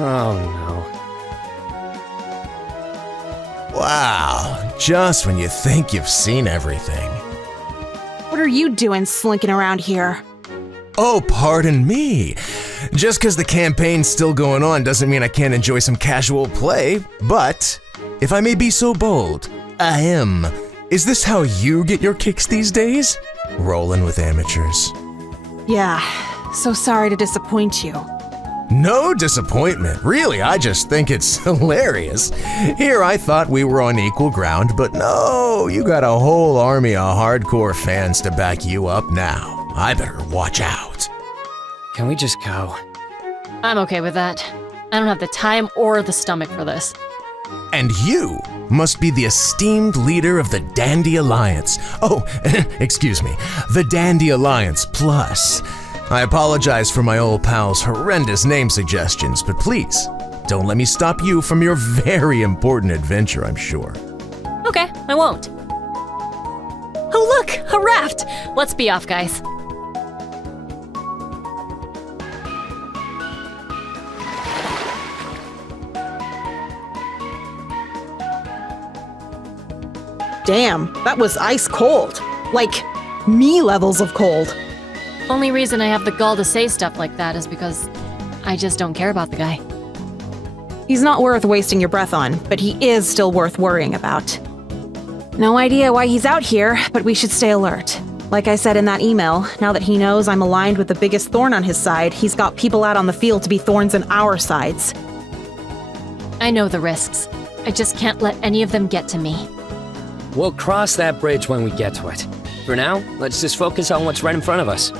Oh no. Wow, just when you think you've seen everything. What are you doing slinking around here? Oh, pardon me. Just because the campaign's still going on doesn't mean I can't enjoy some casual play, but if I may be so bold, ahem. Is this how you get your kicks these days? Rolling with amateurs. Yeah, so sorry to disappoint you. No disappointment. Really, I just think it's hilarious. Here I thought we were on equal ground, but no, you got a whole army of hardcore fans to back you up now. I better watch out. Can we just go? I'm okay with that. I don't have the time or the stomach for this. And you must be the esteemed leader of the Dandy Alliance. Oh, excuse me, the Dandy Alliance Plus. I apologize for my old pal's horrendous name suggestions, but please, don't let me stop you from your very important adventure, I'm sure. Okay, I won't. Oh look, a raft! Let's be off, guys. Damn, that was ice cold. Like, me levels of cold. Only reason I have the gall to say stuff like that is because I just don't care about the guy. He's not worth wasting your breath on, but he is still worth worrying about. No idea why he's out here, but we should stay alert. Like I said in that email, now that he knows I'm aligned with the biggest thorn on his side, he's got people out on the field to be thorns in our sides. I know the risks. I just can't let any of them get to me. We'll cross that bridge when we get to it. For now, let's just focus on what's right in front of us.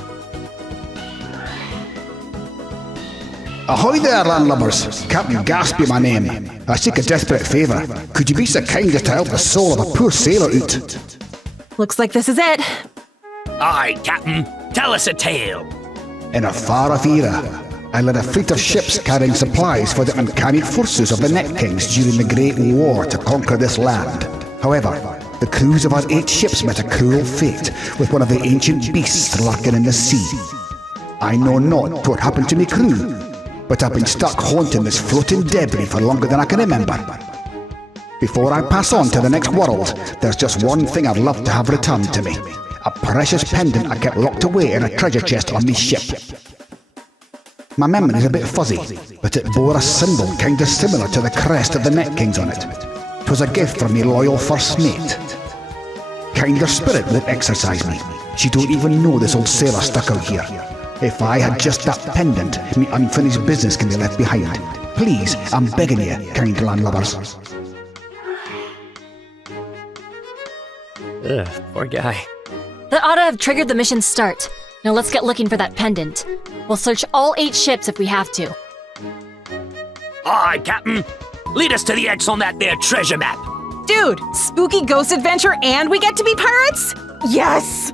Ahoy there, landlubbers! Captain Gaspy my name. I seek a desperate favour. Could you be so kind as to help the soul of a poor sailor out? Looks like this is it. Aye, Captain. Tell us a tale. In a far-off era, I led a fleet of ships carrying supplies for the uncanny forces of the Net Kings during the Great War to conquer this land. However, the crews of our 8 ships met a cruel fate with one of the ancient beasts lurking in the sea. I know not what happened to me crew, but I've been stuck haunting this floating debris for longer than I can remember. Before I pass on to the next world, there's just one thing I'd love to have returned to me. A precious pendant I kept locked away in a treasure chest on me ship. My memory's a bit fuzzy, but it bore a symbol kinda similar to the crest of the Net Kings on it. 'Twas a gift from me loyal first mate. Kinder spirit won't exercise me. She don't even know this old sailor stuck out here. If I had just that pendant, me unfinished business can be left behind. Please, I'm begging you, kind landlubbers. Ugh, poor guy. That ought to have triggered the mission start. Now let's get looking for that pendant. We'll search all 8 ships if we have to. Aye, Captain. Lead us to the X on that there treasure map. Dude, spooky ghost adventure and we get to be pirates? Yes!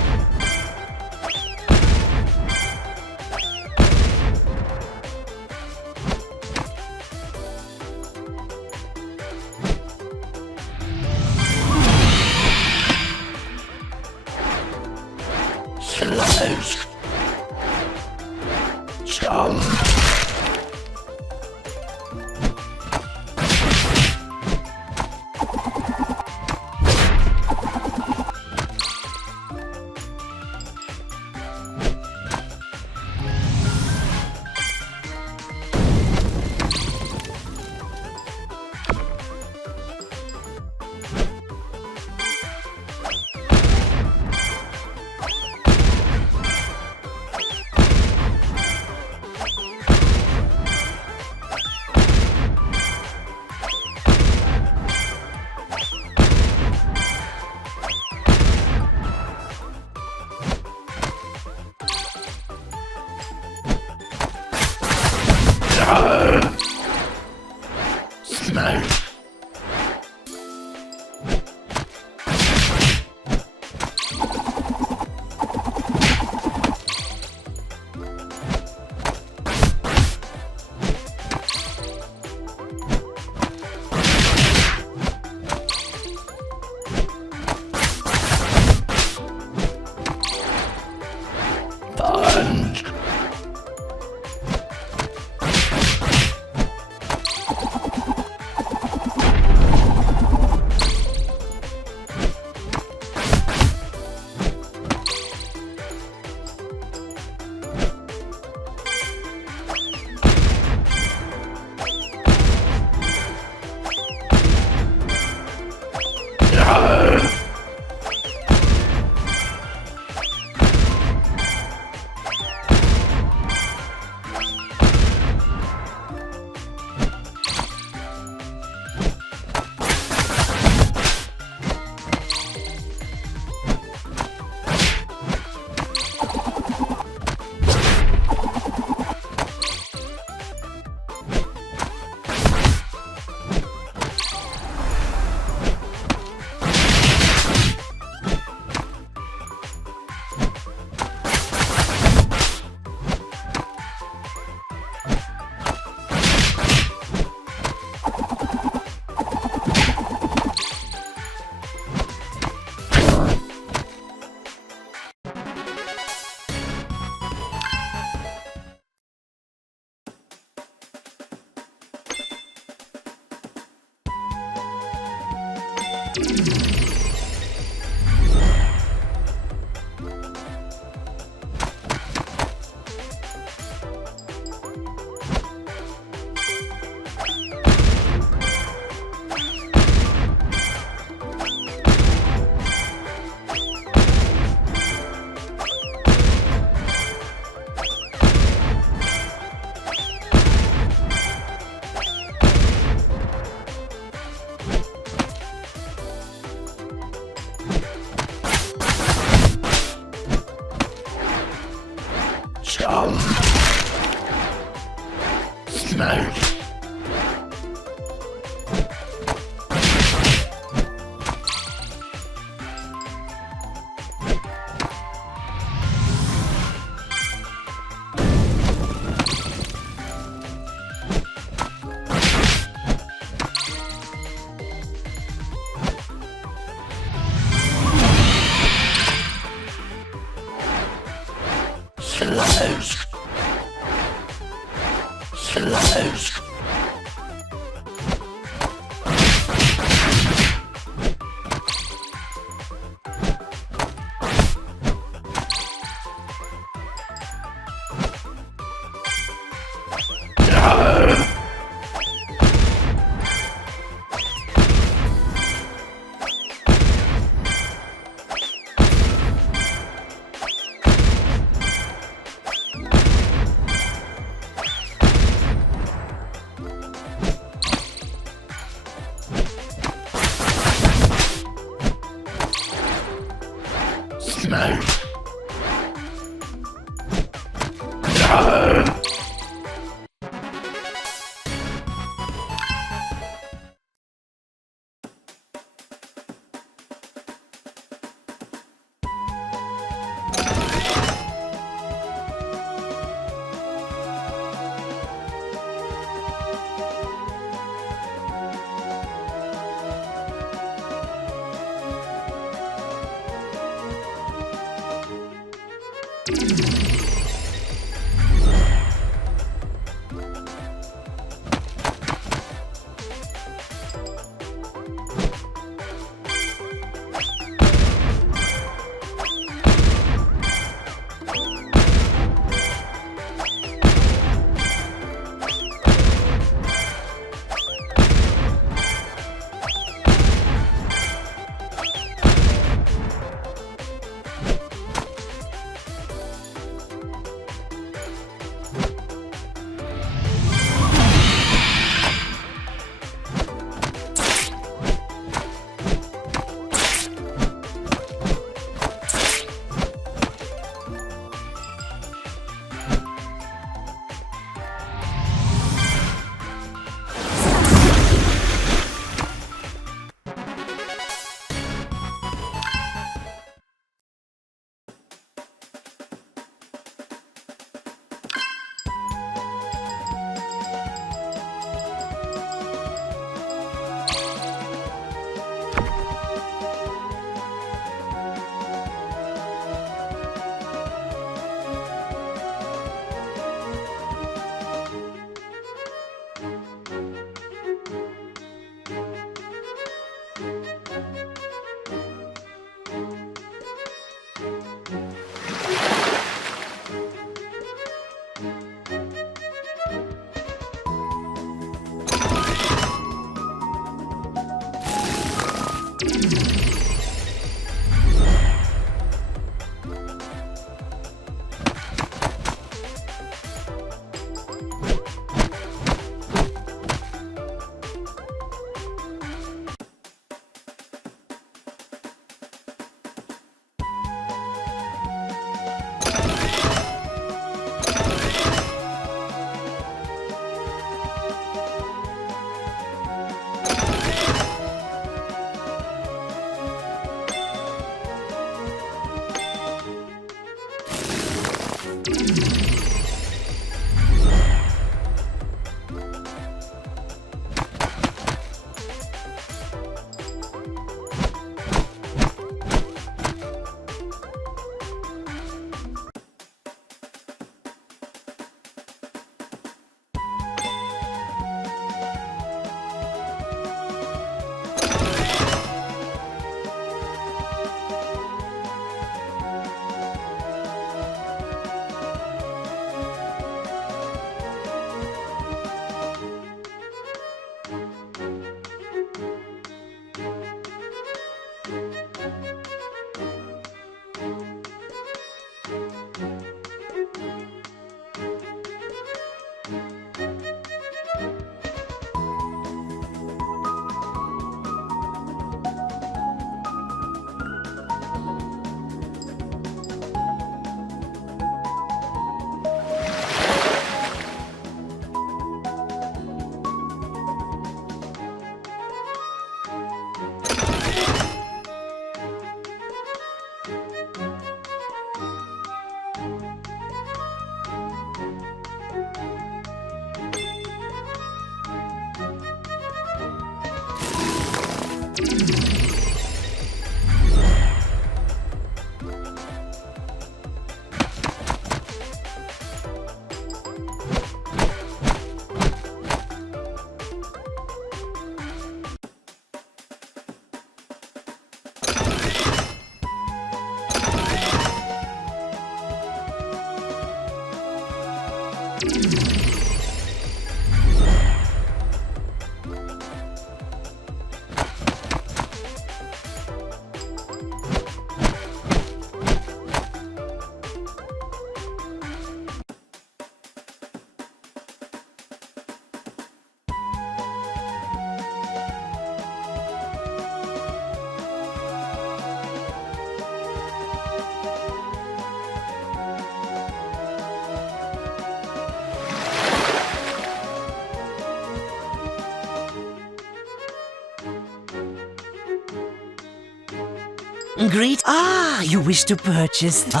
Great. Ah, you wish to purchase a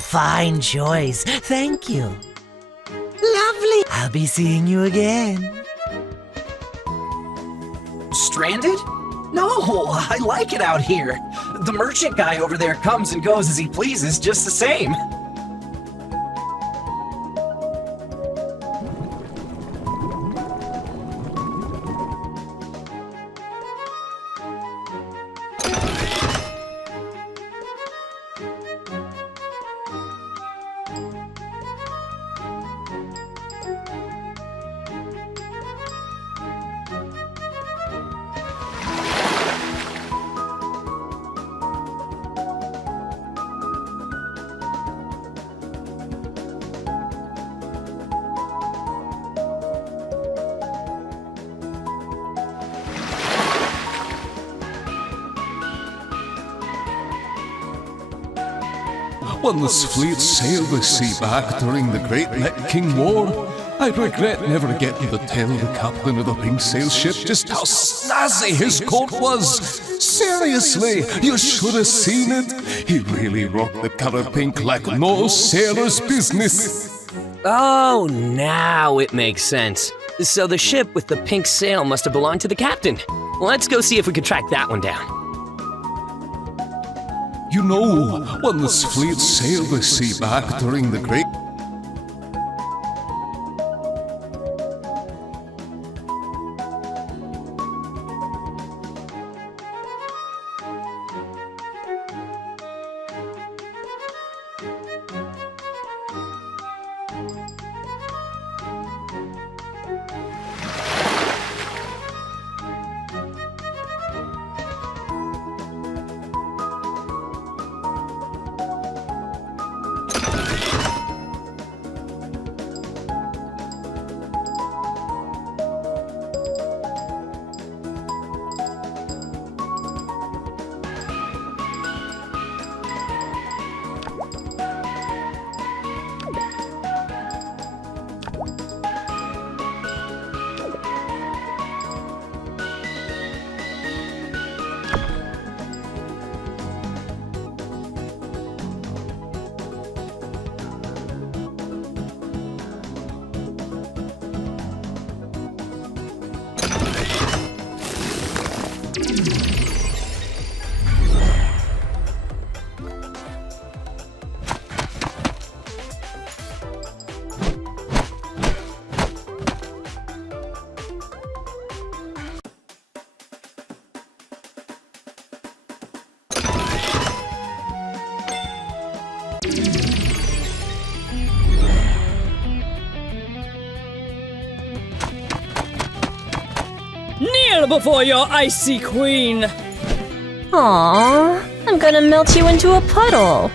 fine choice. Thank you. Lovely. I'll be seeing you again. Stranded? No, I like it out here. the merchant guy over there comes and goes as he pleases just the same. When this fleet sailed the sea back during the Great Night King War, I regret never getting to tell the captain of the pink sail ship just how snazzy his coat was. Seriously, you should have seen it. He really rocked the color pink like no sailor's business. Oh, now it makes sense. So the ship with the pink sail must have belonged to the captain. Let's go see if we can track that one down. You know, when this fleet sailed the sea back during the Great... Kneel before your icy queen! Aww, I'm gonna melt you into a puddle.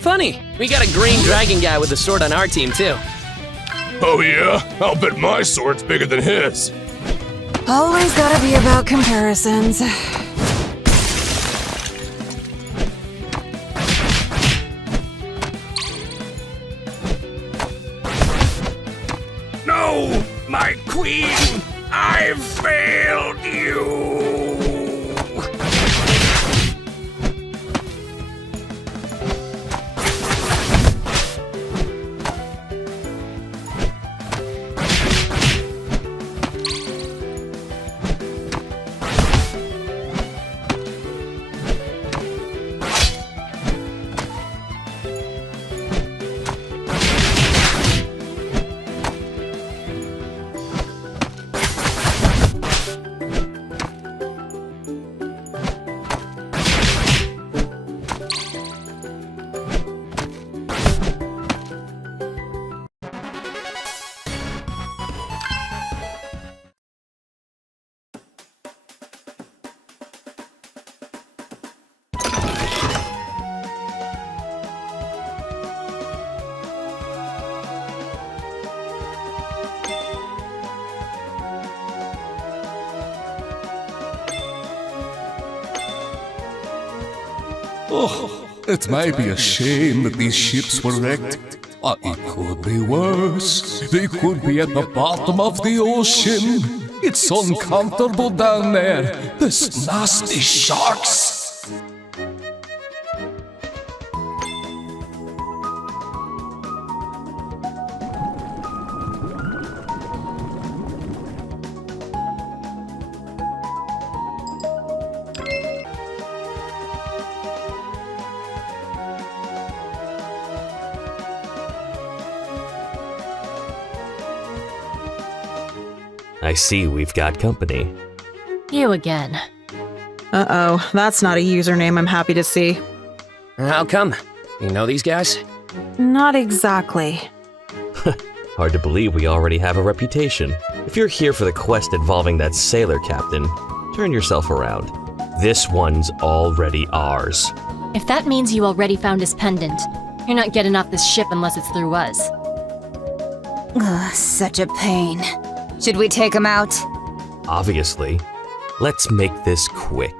Funny, we got a green dragon guy with a sword on our team, too. Oh yeah? I'll bet my sword's bigger than his. Always gotta be about comparisons. No, my queen! I've failed you! Oh, it may be a shame that these ships were wrecked, but it could be worse. They could be at the bottom of the ocean. It's uncomfortable down there. There's nasty sharks. I see we've got company. You again. Uh-oh, that's not a username I'm happy to see. How come? You know these guys? Not exactly. Hard to believe we already have a reputation. If you're here for the quest involving that sailor captain, turn yourself around. This one's already ours. If that means you already found his pendant, you're not getting off this ship unless it's through us. Ugh, such a pain. Should we take him out? Obviously. Let's make this quick.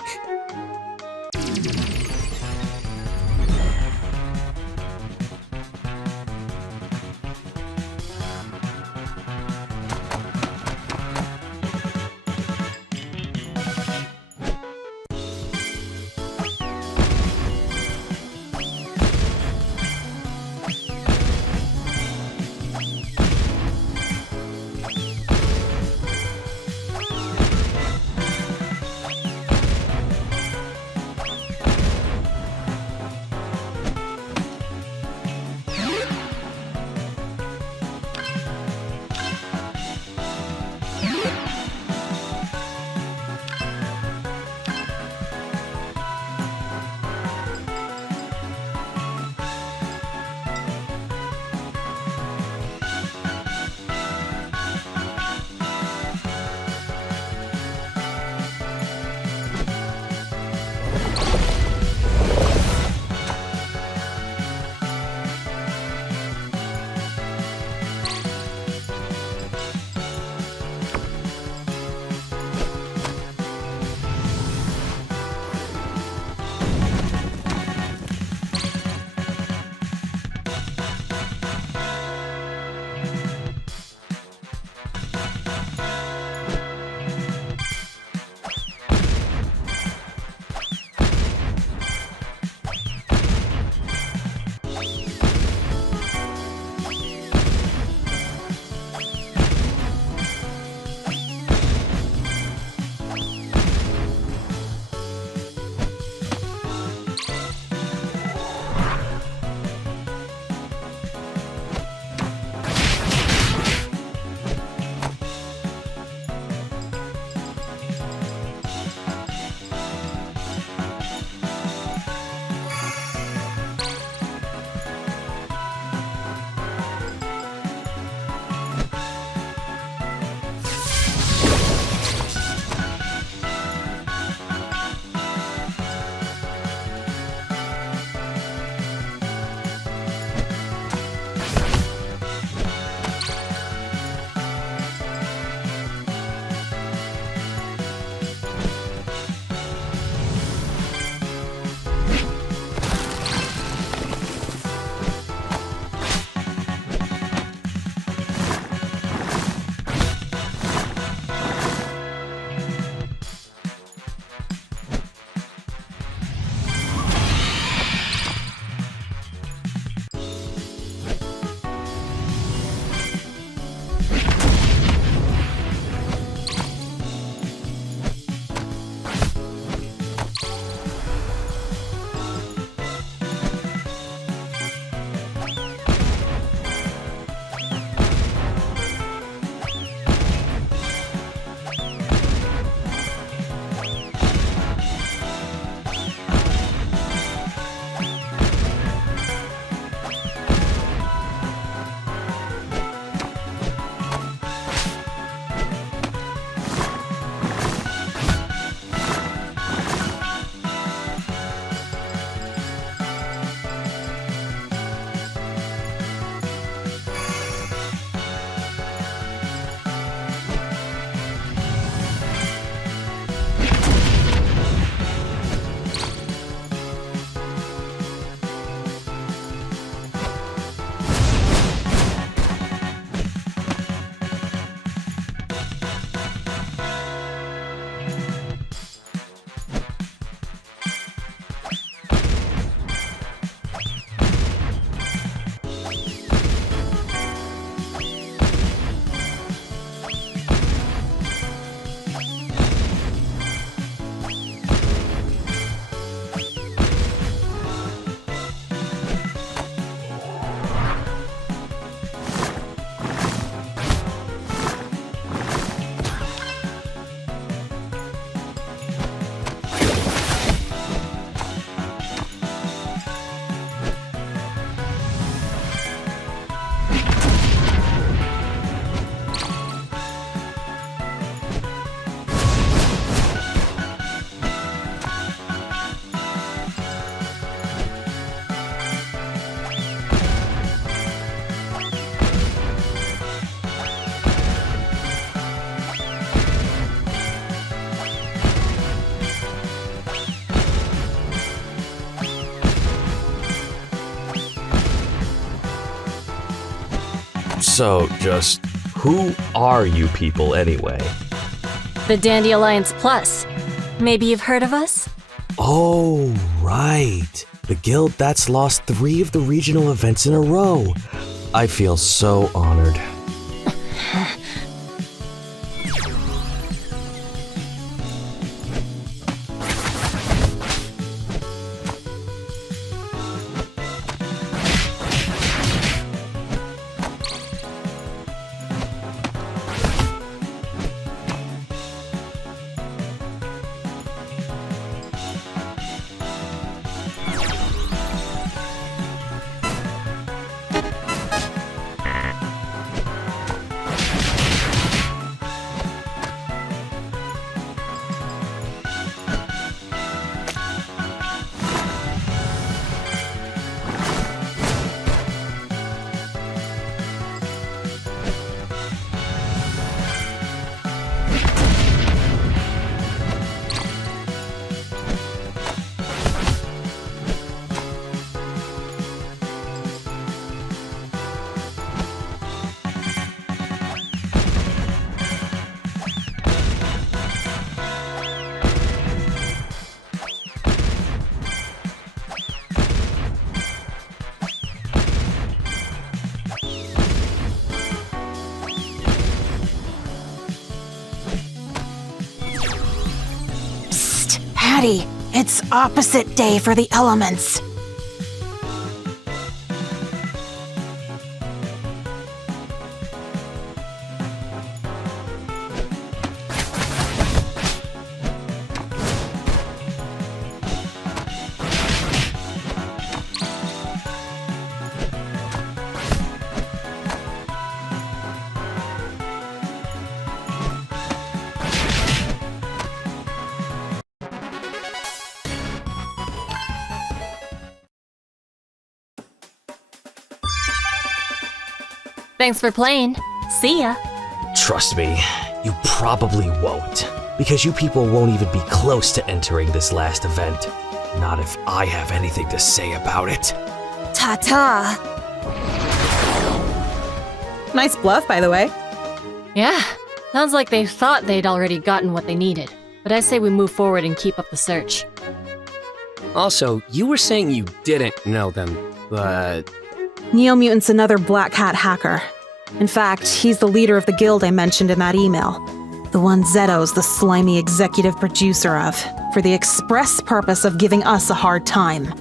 So, just who are you people anyway? The Dandy Alliance Plus. Maybe you've heard of us? Oh, right. The guild that's lost 3 of the regional events in a row. I feel so honored. Patty, it's opposite day for the elements. Thanks for playing. See ya. Trust me, you probably won't. Because you people won't even be close to entering this last event. Not if I have anything to say about it. Ta-ta. Nice bluff, by the way. Yeah, sounds like they thought they'd already gotten what they needed. But I say we move forward and keep up the search. Also, you were saying you didn't know them, but... Neo-Mutant's another Black Hat hacker. In fact, he's the leader of the guild I mentioned in that email. The one Zetto's the slimy executive producer of, for the express purpose of giving us a hard time.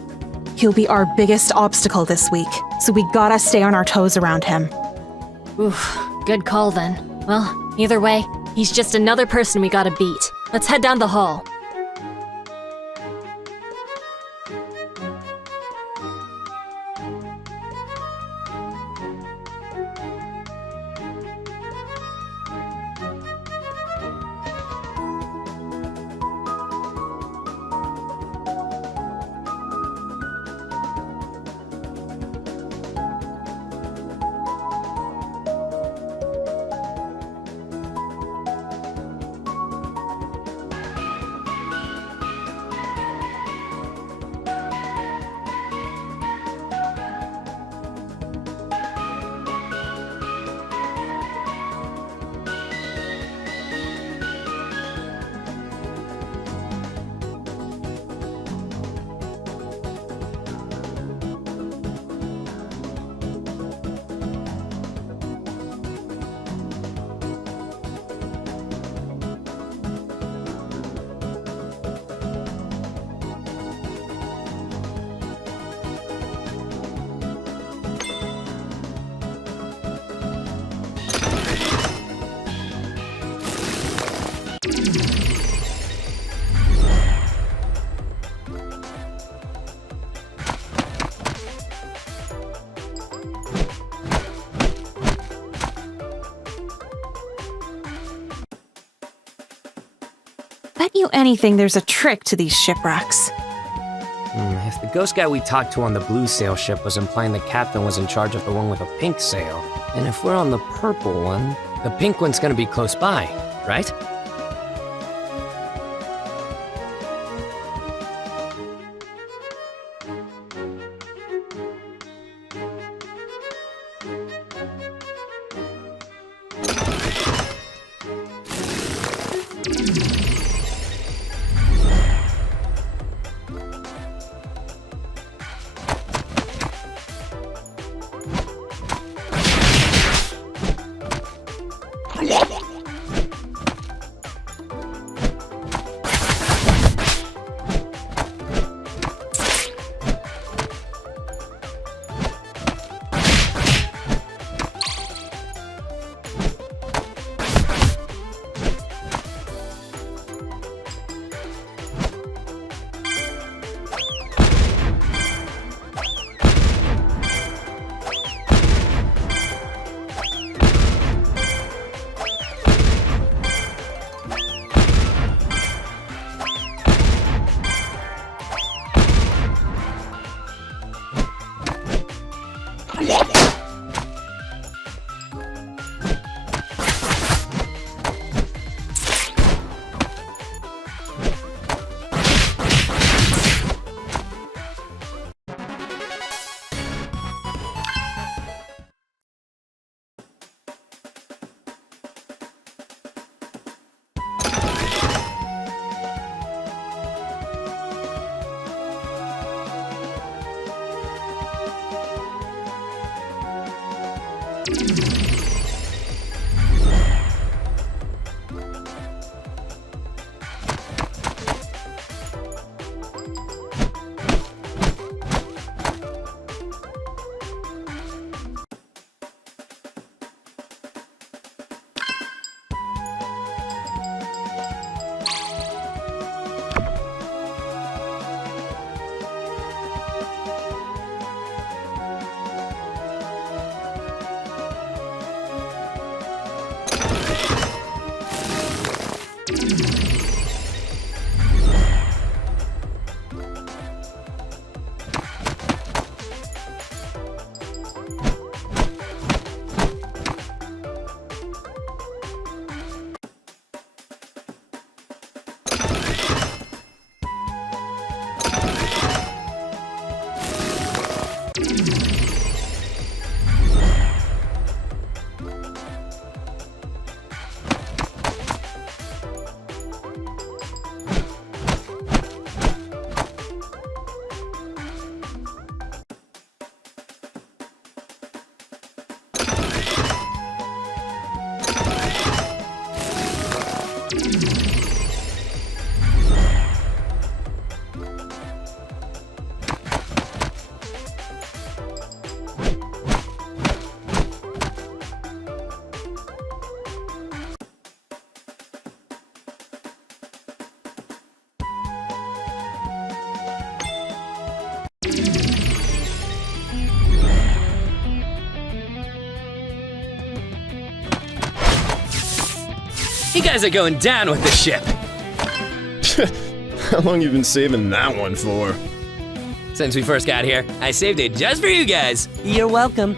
He'll be our biggest obstacle this week, so we gotta stay on our toes around him. Oof, good call then. Well, either way, he's just another person we gotta beat. Let's head down the hall. Bet you anything there's a trick to these shipwrecks. If the ghost guy we talked to on the blue sail ship was implying the captain was in charge of the one with a pink sail, and if we're on the purple one, the pink one's gonna be close by, right? You guys are going down with the ship. How long you been saving that one for? Since we first got here, I saved it just for you guys. You're welcome.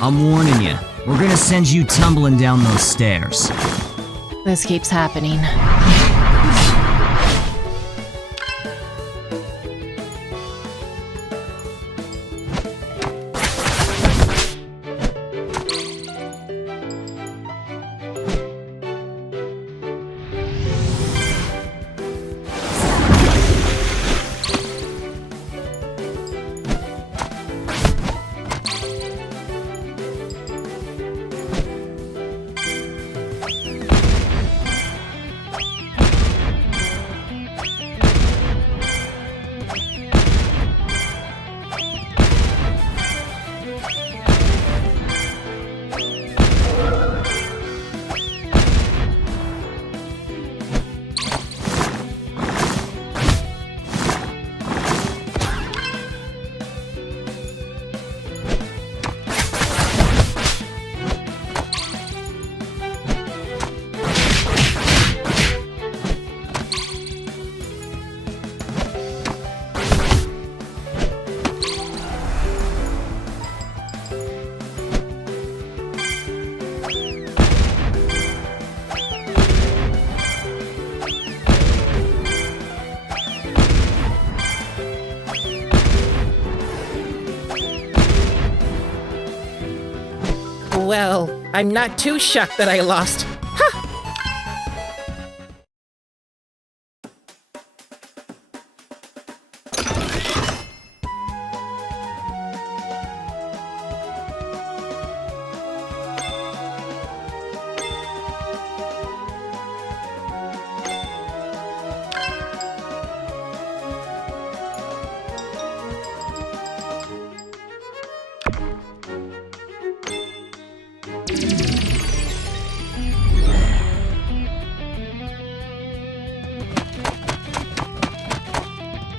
I'm warning you, we're gonna send you tumbling down those stairs. This keeps happening. Well, I'm not too shocked that I lost.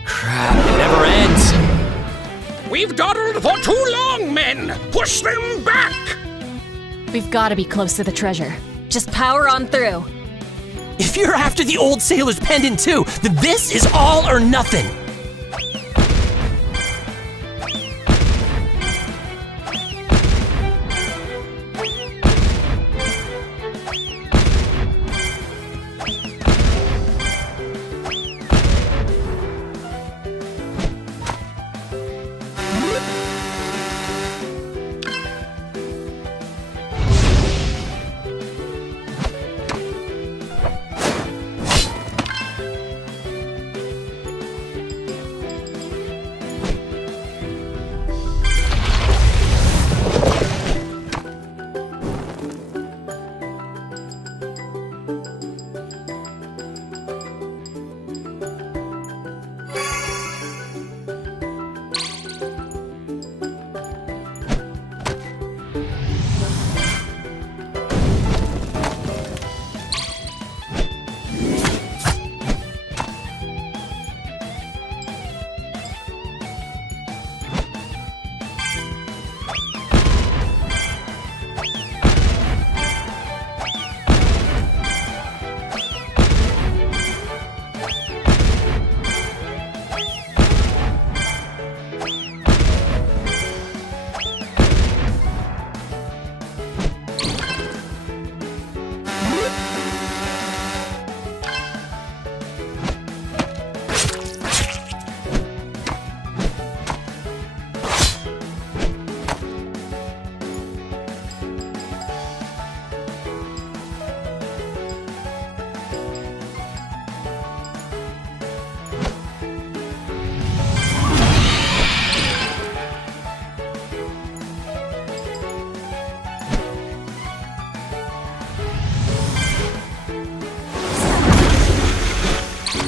Crap, it never ends. We've dawdled for too long, men! Push them back! We've got to be close to the treasure. Just power on through. If you're after the old sailor's pendant too, then this is all or nothing.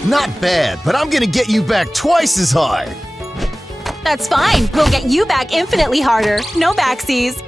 Not bad, but I'm gonna get you back twice as hard. That's fine. We'll get you back infinitely harder. No backsies.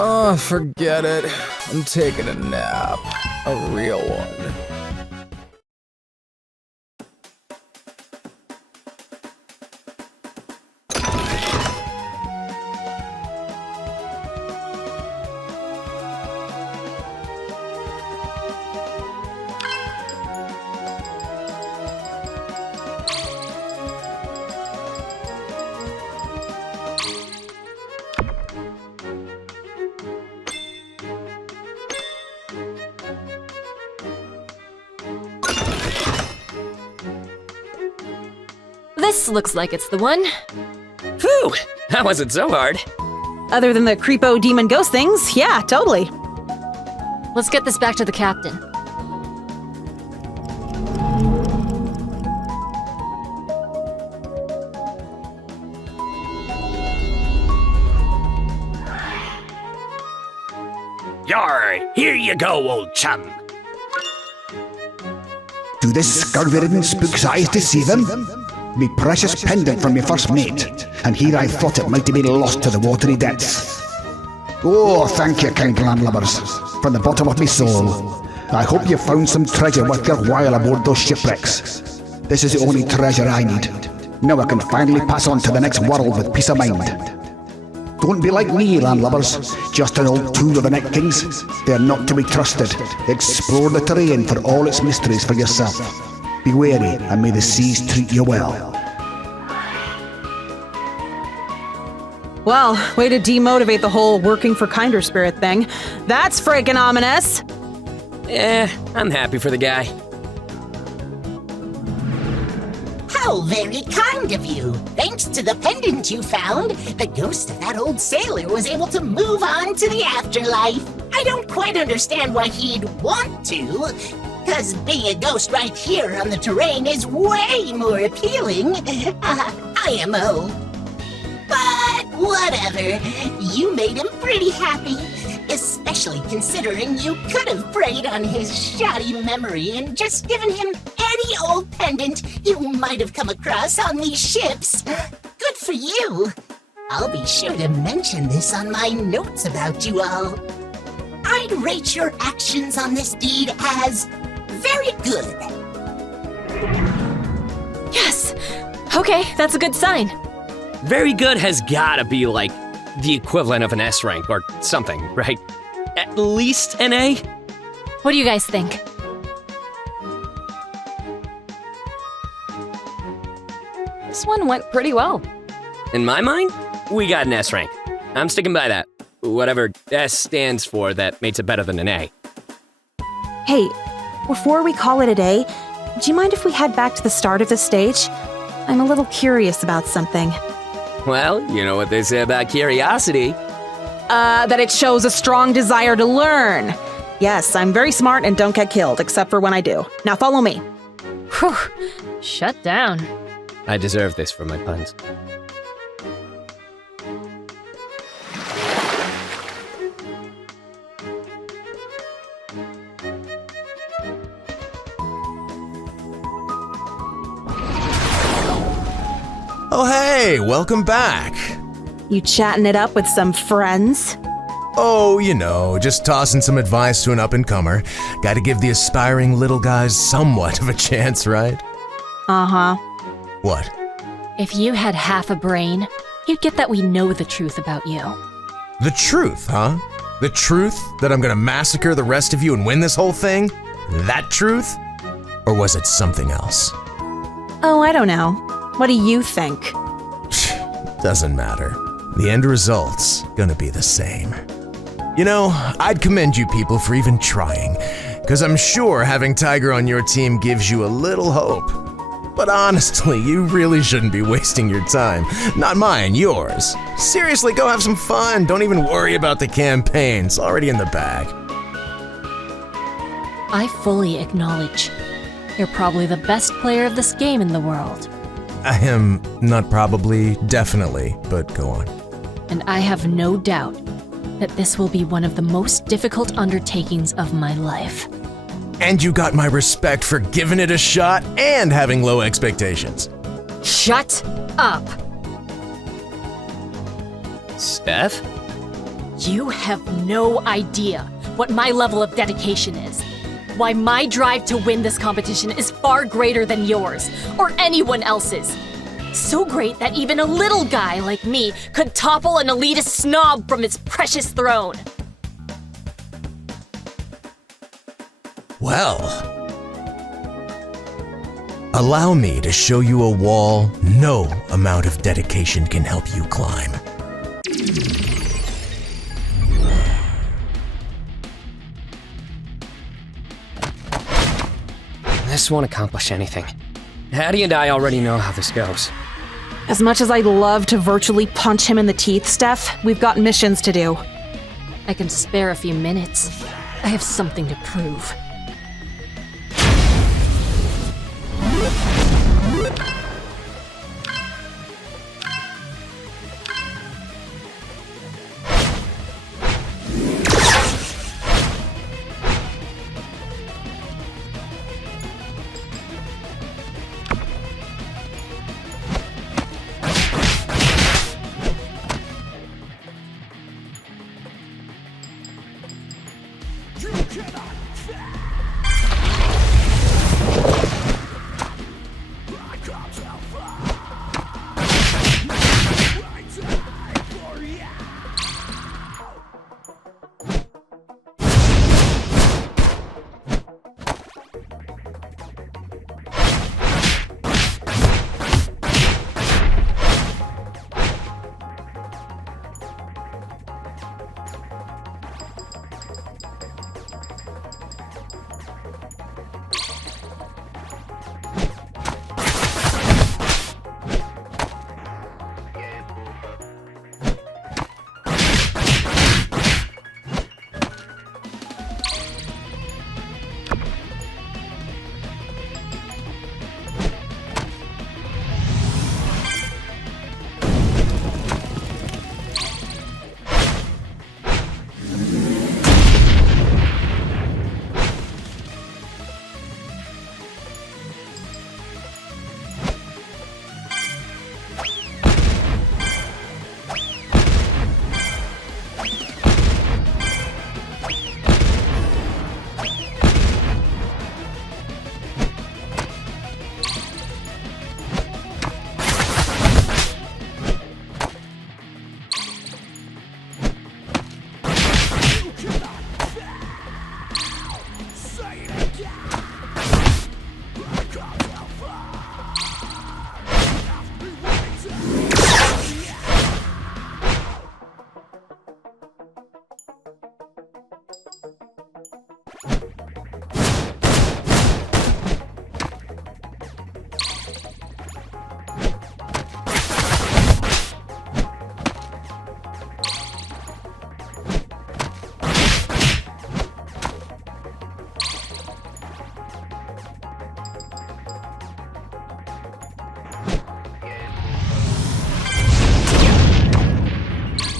Oh, forget it. I'm taking a nap. A real one. this looks like it's the one. Phew! That wasn't so hard. Other than the creepo demon ghost things, yeah, totally. Let's get this back to the captain. Yar, here you go, old chum. Do this scurvy-ridden spook's eyes deceive him? Me precious pendant from me first mate, and here I thought it might have been lost to the watery depths. Oh, thank you, kind landlubbers, from the bottom of me soul. I hope you found some treasure worth your while aboard those shipwrecks. This is the only treasure I need. Now I can finally pass on to the next world with peace of mind. Don't be like me, landlubbers, just an old tool of the Night Kings. They're not to be trusted. Explore the terrain for all its mysteries for yourself. Be wary, and may the seas treat you well. Well, way to demotivate the whole working for kinder spirit thing. That's freaking ominous! I'm happy for the guy. How very kind of you! Thanks to the pendant you found, the ghost of that old sailor was able to move on to the afterlife. I don't quite understand why he'd want to, because being a ghost right here on the terrain is way more appealing. IMO. But whatever, you made him pretty happy. Especially considering you could have preyed on his shoddy memory and just given him any old pendant you might have come across on these ships. Good for you. I'll be sure to mention this on my notes about you all. I'd rate your actions on this deed as very good. Yes! Okay, that's a good sign. Very good has gotta be like the equivalent of an S rank or something, right? At least an A? What do you guys think? This one went pretty well. In my mind, we got an S rank. I'm sticking by that. Whatever S stands for, that makes it better than an A. Hey, before we call it a day, do you mind if we head back to the start of the stage? I'm a little curious about something. Well, you know what they say about curiosity. That it shows a strong desire to learn. Yes, I'm very smart and don't get killed, except for when I do. Now follow me. Whew. Shut down. I deserve this for my puns. Oh hey, welcome back. You chatting it up with some friends? Oh, you know, just tossing some advice to an up-and-comer. Gotta give the aspiring little guys somewhat of a chance, right? Uh-huh. What? If you had half a brain, you'd get that we know the truth about you. The truth, huh? The truth that I'm gonna massacre the rest of you and win this whole thing? That truth? Or was it something else? Oh, I don't know. What do you think? Doesn't matter. The end result's gonna be the same. You know, I'd commend you people for even trying, because I'm sure having Tiger on your team gives you a little hope. But honestly, you really shouldn't be wasting your time. Not mine, yours. Seriously, go have some fun. Don't even worry about the campaign. It's already in the bag. I fully acknowledge. You're probably the best player of this game in the world. I am not probably, definitely, but go on. And I have no doubt that this will be one of the most difficult undertakings of my life. And you got my respect for giving it a shot and having low expectations. Shut up! Steph? You have no idea what my level of dedication is. Why my drive to win this competition is far greater than yours, or anyone else's. So great that even a little guy like me could topple an elitist snob from its precious throne. Well, allow me to show you a wall no amount of dedication can help you climb. This won't accomplish anything. Hattie and I already know how this goes. As much as I'd love to virtually punch him in the teeth, Steph, we've got missions to do. I can spare a few minutes. I have something to prove.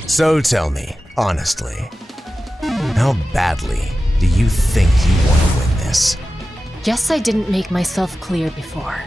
So tell me, honestly, how badly do you think you want to win this? Guess I didn't make myself clear before.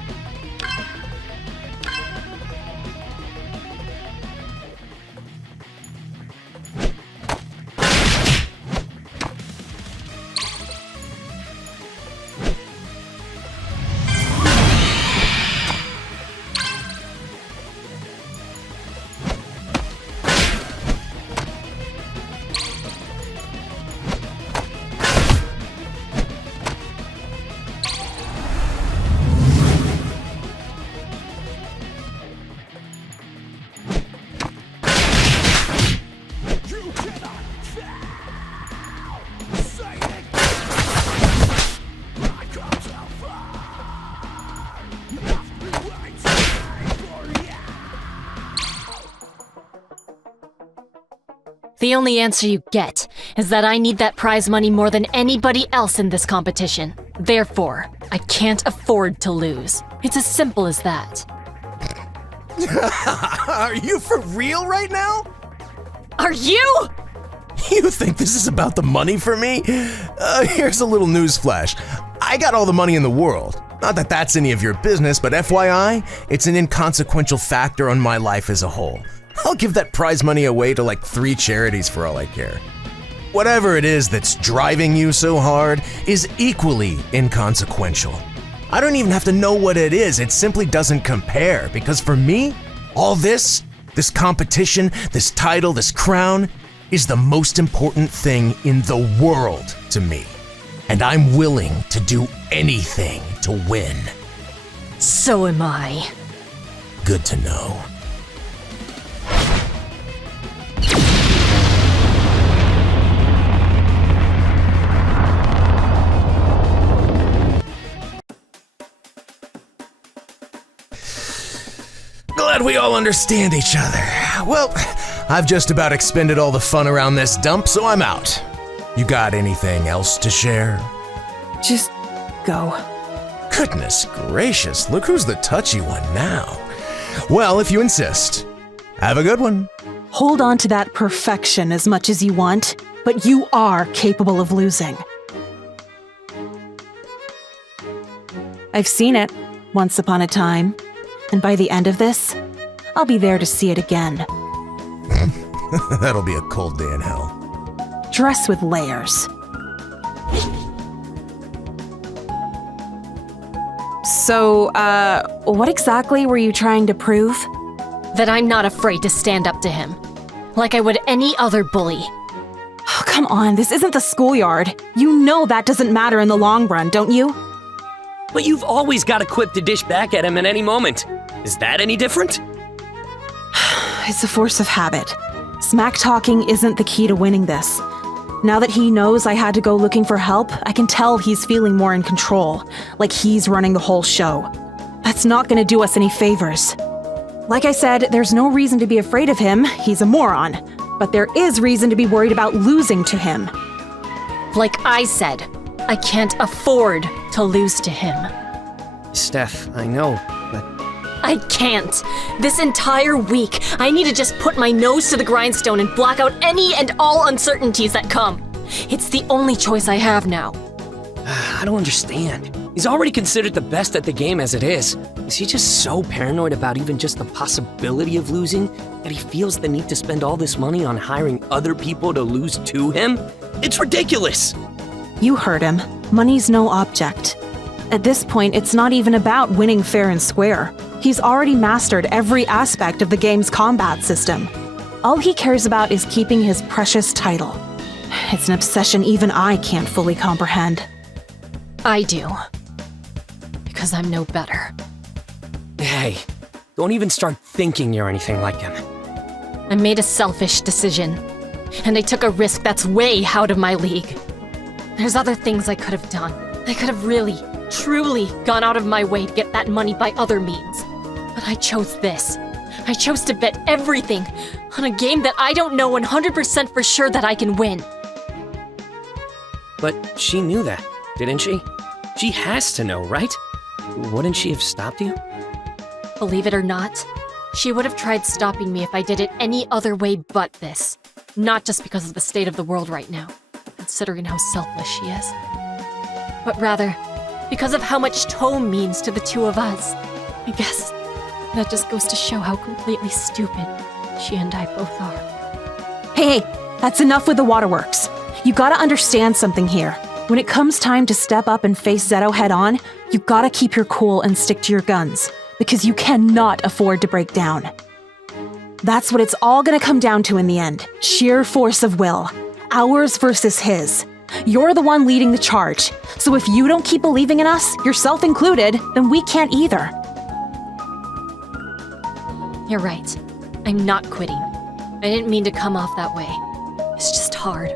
The only answer you get is that I need that prize money more than anybody else in this competition. Therefore, I can't afford to lose. It's as simple as that. Are you for real right now? Are you? You think this is about the money for me? Here's a little newsflash. I got all the money in the world. Not that that's any of your business, but FYI, it's an inconsequential factor on my life as a whole. I'll give that prize money away to like 3 charities for all I care. Whatever it is that's driving you so hard is equally inconsequential. I don't even have to know what it is, it simply doesn't compare, because for me, all this competition, this title, this crown, is the most important thing in the world to me. And I'm willing to do anything to win. So am I. Good to know. glad we all understand each other. Well, I've just about expended all the fun around this dump, so I'm out. You got anything else to share? Just go. Goodness gracious, look who's the touchy one now. Well, if you insist. Have a good one. Hold on to that perfection as much as you want, but you are capable of losing. I've seen it once upon a time, and by the end of this, I'll be there to see it again. That'll be a cold day in hell. Dress with layers. So, what exactly were you trying to prove? That I'm not afraid to stand up to him, like I would any other bully. Oh, come on, this isn't the schoolyard. You know that doesn't matter in the long run, don't you? But you've always got a quip to dish back at him at any moment. Is that any different? It's a force of habit. Smack talking isn't the key to winning this. Now that he knows I had to go looking for help, I can tell he's feeling more in control, like he's running the whole show. That's not gonna do us any favors. Like I said, there's no reason to be afraid of him, he's a moron. But there is reason to be worried about losing to him. Like I said, I can't afford to lose to him. Steph, I know, but... I can't. This entire week, I need to just put my nose to the grindstone and block out any and all uncertainties that come. It's the only choice I have now. I don't understand. He's already considered the best at the game as it is. Is he just so paranoid about even just the possibility of losing that he feels the need to spend all this money on hiring other people to lose to him? It's ridiculous! You heard him. Money's no object. At this point, it's not even about winning fair and square. He's already mastered every aspect of the game's combat system. All he cares about is keeping his precious title. It's an obsession even I can't fully comprehend. I do. Because I'm no better. Hey, don't even start thinking you're anything like him. I made a selfish decision. And I took a risk that's way out of my league. There's other things I could have done. I could have really, truly gone out of my way to get that money by other means. But I chose this. I chose to bet everything on a game that I don't know 100% for sure that I can win. But she knew that, didn't she? She has to know, right? Wouldn't she have stopped you? Believe it or not, she would have tried stopping me if I did it any other way but this. Not just because of the state of the world right now, considering how selfless she is. But rather, because of how much Tome means to the two of us. I guess that just goes to show how completely stupid she and I both are. Hey, that's enough with the waterworks. You gotta understand something here. When it comes time to step up and face Zetto head on, you gotta keep your cool and stick to your guns, because you cannot afford to break down. That's what it's all gonna come down to in the end. Sheer force of will. Ours versus his. You're the one leading the charge, so if you don't keep believing in us, yourself included, then we can't either. You're right. I'm not quitting. I didn't mean to come off that way. It's just hard.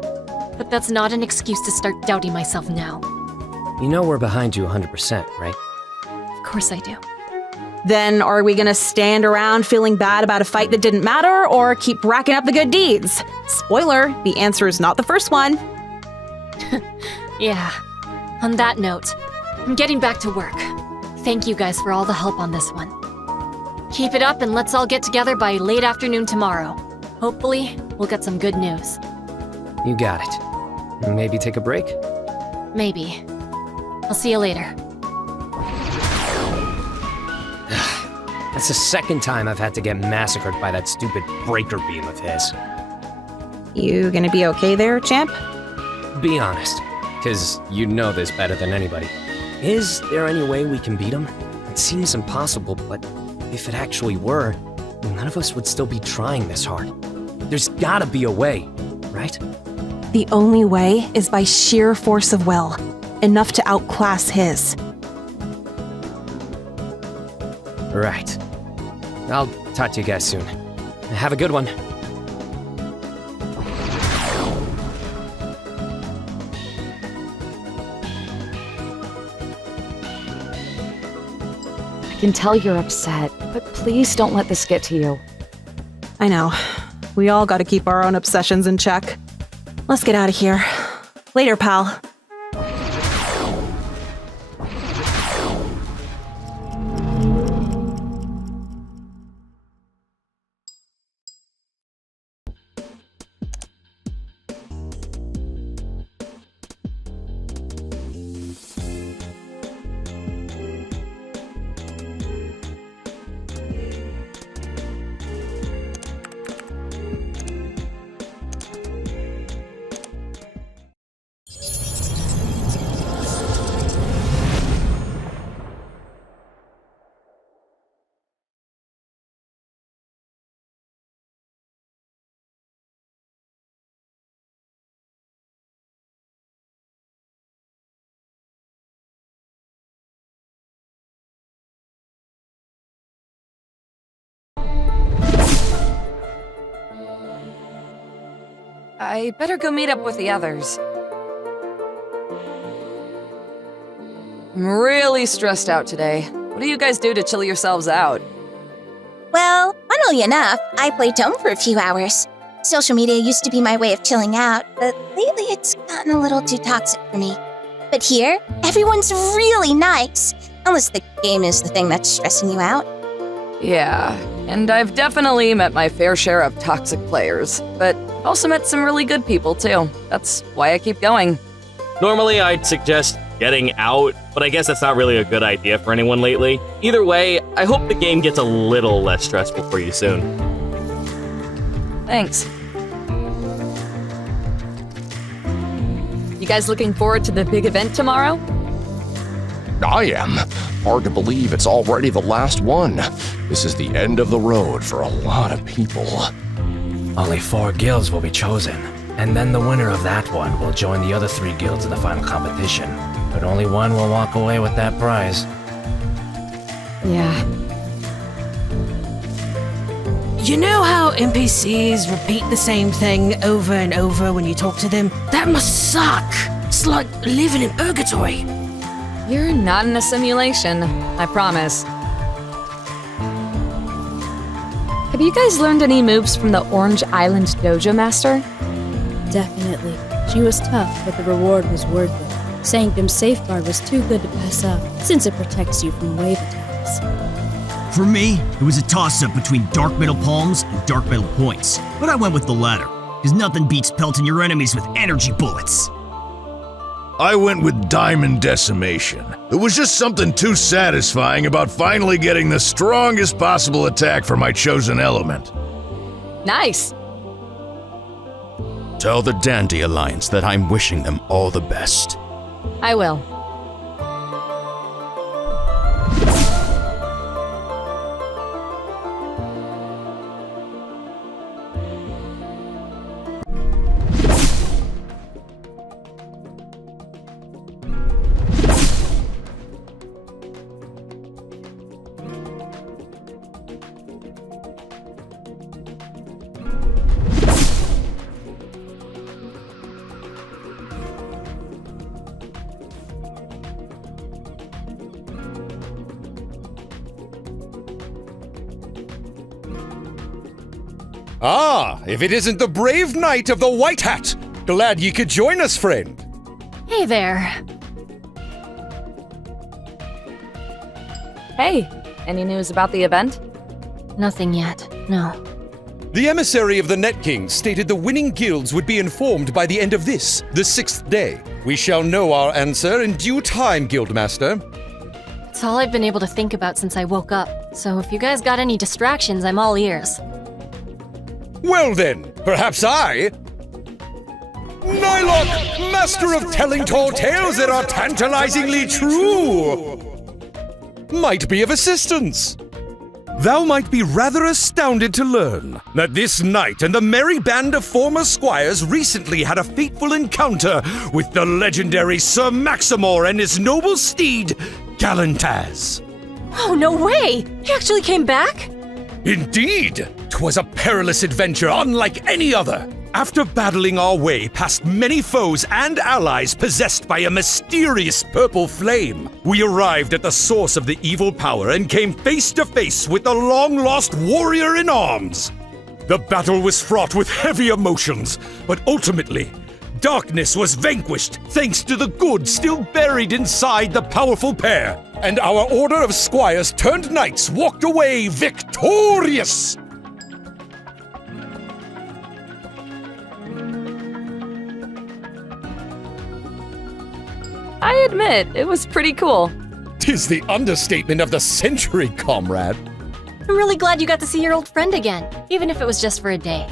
But that's not an excuse to start doubting myself now. You know we're behind you 100%, right? Of course I do. Then are we gonna stand around feeling bad about a fight that didn't matter, or keep racking up the good deeds? Spoiler, the answer is not the first one. Yeah. On that note, I'm getting back to work. Thank you guys for all the help on this one. Keep it up and let's all get together by late afternoon tomorrow. Hopefully, we'll get some good news. You got it. Maybe take a break? Maybe. I'll see you later. That's the second time I've had to get massacred by that stupid breaker beam of his. You gonna be okay there, champ? Be honest, because you know this better than anybody. Is there any way we can beat him? It seems impossible, but if it actually were, none of us would still be trying this hard. There's gotta be a way, right? The only way is by sheer force of will, enough to outclass his. Right. I'll talk to you guys soon. Have a good one. I I can tell you're upset, but please don't let this get to you. I know. We all gotta keep our own obsessions in check. Let's get out of here. Later, pal. I better go meet up with the others. I'm really stressed out today. What do you guys do to chill yourselves out? Well, funnily enough, I played Tome for a few hours. Social media used to be my way of chilling out, but lately it's gotten a little too toxic for me. But here, everyone's really nice, unless the game is the thing that's stressing you out. Yeah, and I've definitely met my fair share of toxic players, but I've also met some really good people too. That's why I keep going. Normally, I'd suggest getting out, but I guess that's not really a good idea for anyone lately. Either way, I hope the game gets a little less stressful for you soon. Thanks. You guys looking forward to the big event tomorrow? I am. Hard to believe it's already the last one. This is the end of the road for a lot of people. Only 4 guilds will be chosen, and then the winner of that one will join the other 3 guilds in the final competition. But only one will walk away with that prize. Yeah. You know how NPCs repeat the same thing over and over when you talk to them? That must suck! It's like living in purgatory. You're not in a simulation, I promise. Have you guys learned any moves from the Orange Island Dojo Master? Definitely. She was tough, but the reward was worth it. Sanctum Safeguard was too good to pass up, since it protects you from wave attacks. For me, it was a toss-up between Dark Metal Palms and Dark Metal Points, but I went with the latter, because nothing beats pelting your enemies with energy bullets. I went with Diamond Decimation. There was just something too satisfying about finally getting the strongest possible attack for my chosen element. Nice! Tell the Dandy Alliance that I'm wishing them all the best. I will. Ah, if it isn't the brave knight of the White Hat! Glad ye could join us, friend. Hey there. Hey, any news about the event? Nothing yet, no. The emissary of the Net Kings stated the winning guilds would be informed by the end of this, the 6th day. We shall know our answer in due time, Guildmaster. It's all I've been able to think about since I woke up, so if you guys got any distractions, I'm all ears. Well then, perhaps I... Nylock, master of telling tall tales that are tantalizingly true, might be of assistance. Thou might be rather astounded to learn that this knight and the merry band of former squires recently had a fateful encounter with the legendary Sir Maximor and his noble steed, Galantaz. Oh, no way! He actually came back? Indeed! 'Twas a perilous adventure unlike any other. After battling our way past many foes and allies possessed by a mysterious purple flame, we arrived at the source of the evil power and came face to face with the long-lost warrior in arms. The battle was fraught with heavy emotions, but ultimately, darkness was vanquished thanks to the good still buried inside the powerful pair, and our order of squires turned knights walked away victorious! I admit, it was pretty cool. 'Tis the understatement of the century, comrade. I'm really glad you got to see your old friend again, even if it was just for a day.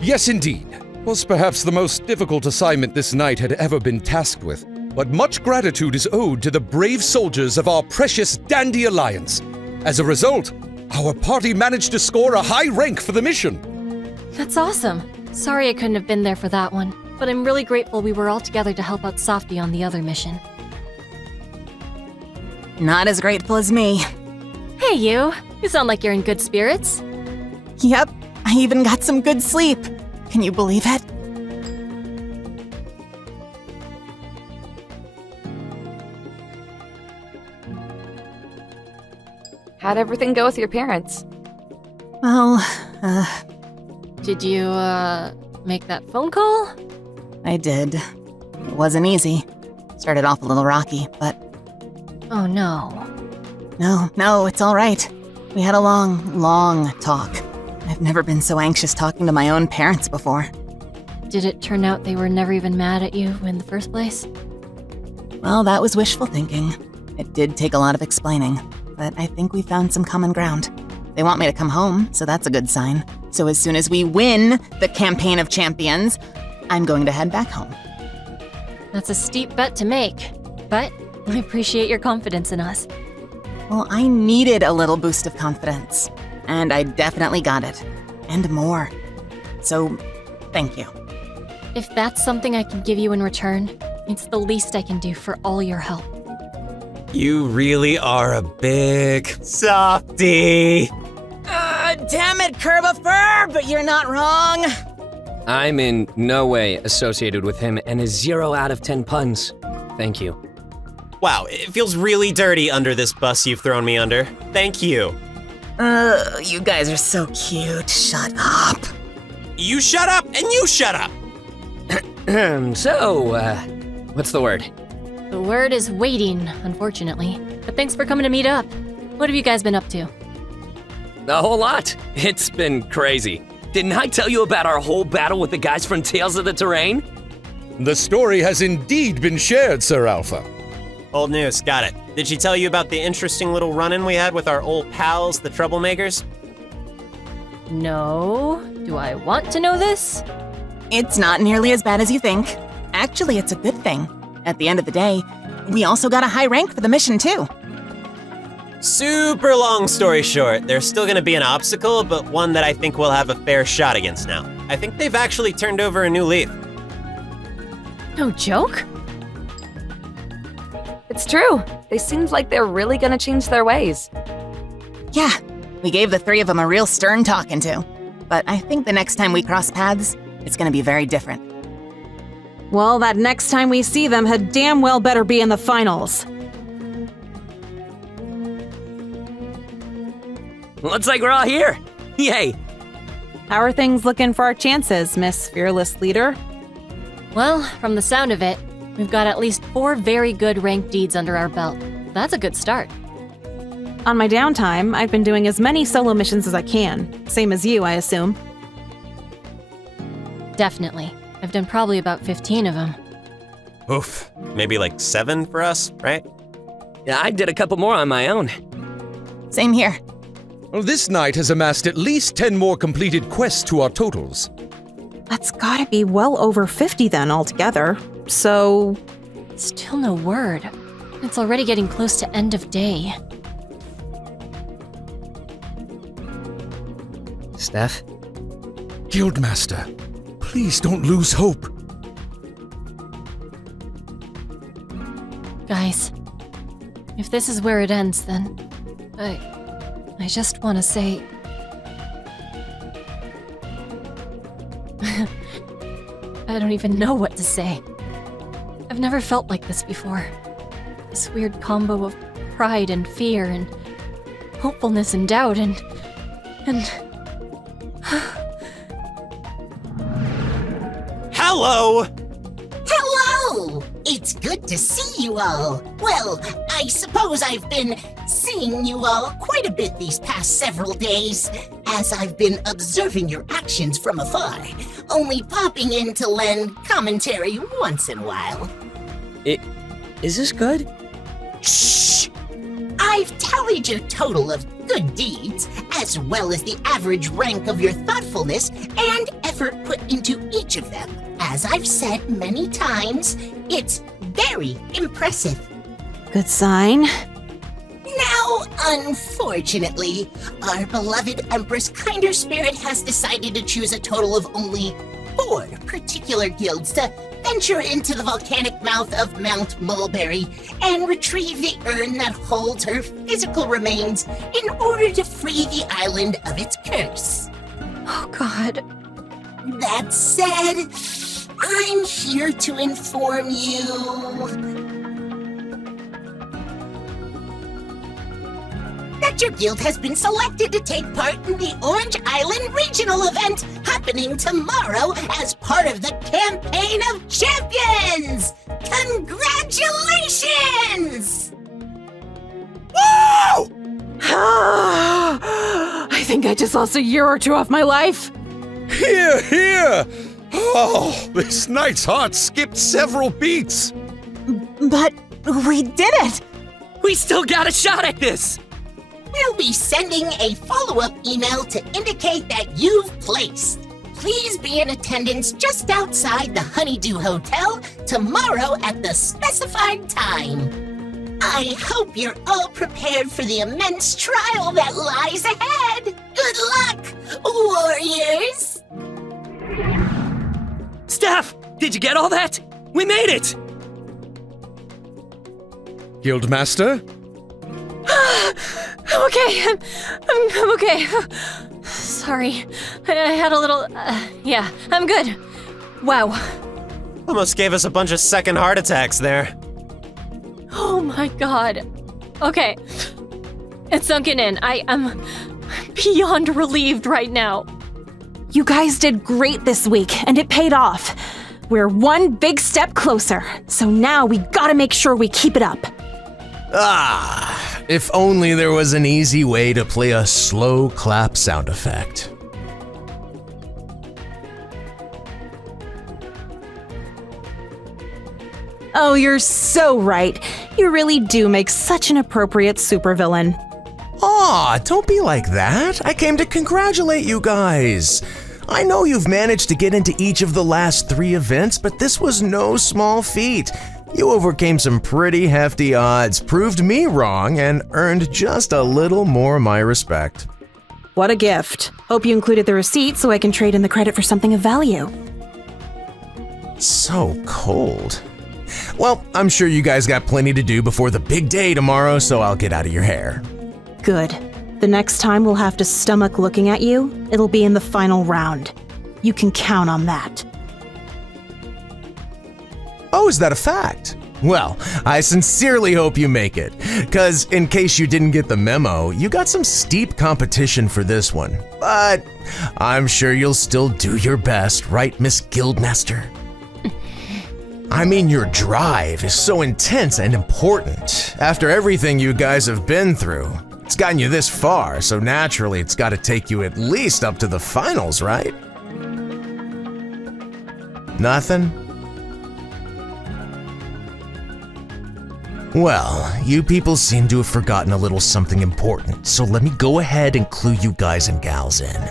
Yes, indeed. Was perhaps the most difficult assignment this knight had ever been tasked with, but much gratitude is owed to the brave soldiers of our precious Dandy Alliance. As a result, our party managed to score a high rank for the mission. That's awesome. Sorry I couldn't have been there for that one, but I'm really grateful we were all together to help out Softy on the other mission. Not as grateful as me. Hey, you. You sound like you're in good spirits. Yep, I even got some good sleep. Can you believe it? How'd everything go with your parents? Well, Did you, make that phone call? I did. It wasn't easy. Started off a little rocky, but... Oh no. No, it's all right. We had a long talk. I've never been so anxious talking to my own parents before. Did it turn out they were never even mad at you in the first place? Well, that was wishful thinking. It did take a lot of explaining, but I think we found some common ground. They want me to come home, so that's a good sign. So as soon as we win the Campaign of Champions, I'm going to head back home. That's a steep bet to make, but I appreciate your confidence in us. Well, I needed a little boost of confidence, and I definitely got it. And more. So, thank you. If that's something I can give you in return, it's the least I can do for all your help. You really are a big softy. Damn it, Curb of Fur, but you're not wrong. I'm in no way associated with him and his 0 out of 10 puns. Thank you. Wow, it feels really dirty under this bus you've thrown me under. Thank you. You guys are so cute. Shut up. You shut up and you shut up. So, what's the word? The word is waiting, unfortunately. But thanks for coming to meet up. What have you guys been up to? A whole lot. It's been crazy. Didn't I tell you about our whole battle with the guys from Tales of the Terrain? The story has indeed been shared, Sir Alpha. Old news, got it. Did she tell you about the interesting little run-in we had with our old pals, the Troublemakers? No. Do I want to know this? It's not nearly as bad as you think. Actually, it's a good thing. At the end of the day, we also got a high rank for the mission, too. Super long story short, there's still gonna be an obstacle, but one that I think we'll have a fair shot against now. I think they've actually turned over a new leaf. No joke? It's true. They seemed like they're really gonna change their ways. Yeah, we gave the 3 of them a real stern talking to. But I think the next time we cross paths, it's gonna be very different. Well, that next time we see them had damn well better be in the finals. Looks like we're all here. Yay. How are things looking for our chances, Miss Fearless Leader? Well, from the sound of it, we've got at least 4 very good ranked deeds under our belt. That's a good start. On my downtime, I've been doing as many solo missions as I can. Same as you, I assume. Definitely. I've done probably about 15 of them. Oof. Maybe like 7 for us, right? Yeah, I did a couple more on my own. Same here. Well, this knight has amassed at least 10 more completed quests to our totals. That's gotta be well over 50 then altogether. So... Still no word. It's already getting close to end of day. Steph? Guildmaster, please don't lose hope. Guys, if this is where it ends, then... I just want to say... I don't even know what to say. I've never felt like this before. This weird combo of pride and fear and hopefulness and doubt and... Hello! Hello! It's good to see you all. Well, I suppose I've been seeing you all quite a bit these past several days, as I've been observing your actions from afar, only popping in to lend commentary once in a while. Is this good? Shh! I've tallied your total of good deeds, as well as the average rank of your thoughtfulness and effort put into each of them. As I've said many times, it's very impressive. Good sign. Now, unfortunately, our beloved Empress Kinder Spirit has decided to choose a total of only 4 particular guilds to venture into the volcanic mouth of Mount Mulberry and retrieve the urn that holds her physical remains in order to free the island of its curse. Oh, God. That said, I'm here to inform you that your guild has been selected to take part in the Orange Island Regional event happening tomorrow as part of the Campaign of Champions! Congratulations! Woo! I think I just lost a year or 2 off my life. Hear, hear! Oh, this knight's heart skipped several beats. But we did it! We still got a shot at this! We'll be sending a follow-up email to indicate that you've placed. Please be in attendance just outside the Honeydew Hotel tomorrow at the specified time. I hope you're all prepared for the immense trial that lies ahead. Good luck, warriors! Steph, did you get all that? We made it! Guildmaster? I'm okay. I'm okay. Sorry. I had a little... yeah, I'm good. Wow. Almost gave us a bunch of second heart attacks there. Oh my God. Okay. It's sunken in. I'm beyond relieved right now. You guys did great this week, and it paid off. We're one big step closer, so now we gotta make sure we keep it up. Ah, if only there was an easy way to play a slow clap sound effect. Oh, you're so right. You really do make such an appropriate supervillain. Aw, don't be like that. I came to congratulate you guys. I know you've managed to get into each of the last 3 events, but this was no small feat. You overcame some pretty hefty odds, proved me wrong, and earned just a little more my respect. What a gift. Hope you included the receipt so I can trade in the credit for something of value. So cold. Well, I'm sure you guys got plenty to do before the big day tomorrow, so I'll get out of your hair. Good. The next time we'll have to stomach looking at you, it'll be in the final round. You can count on that. Oh, is that a fact? Well, I sincerely hope you make it, because in case you didn't get the memo, you got some steep competition for this one. But I'm sure you'll still do your best, right, Miss Guildmaster? I mean, your drive is so intense and important. After everything you guys have been through, it's gotten you this far, so naturally it's got to take you at least up to the finals, right? Nothing? Well, you people seem to have forgotten a little something important, so let me go ahead and clue you guys and gals in.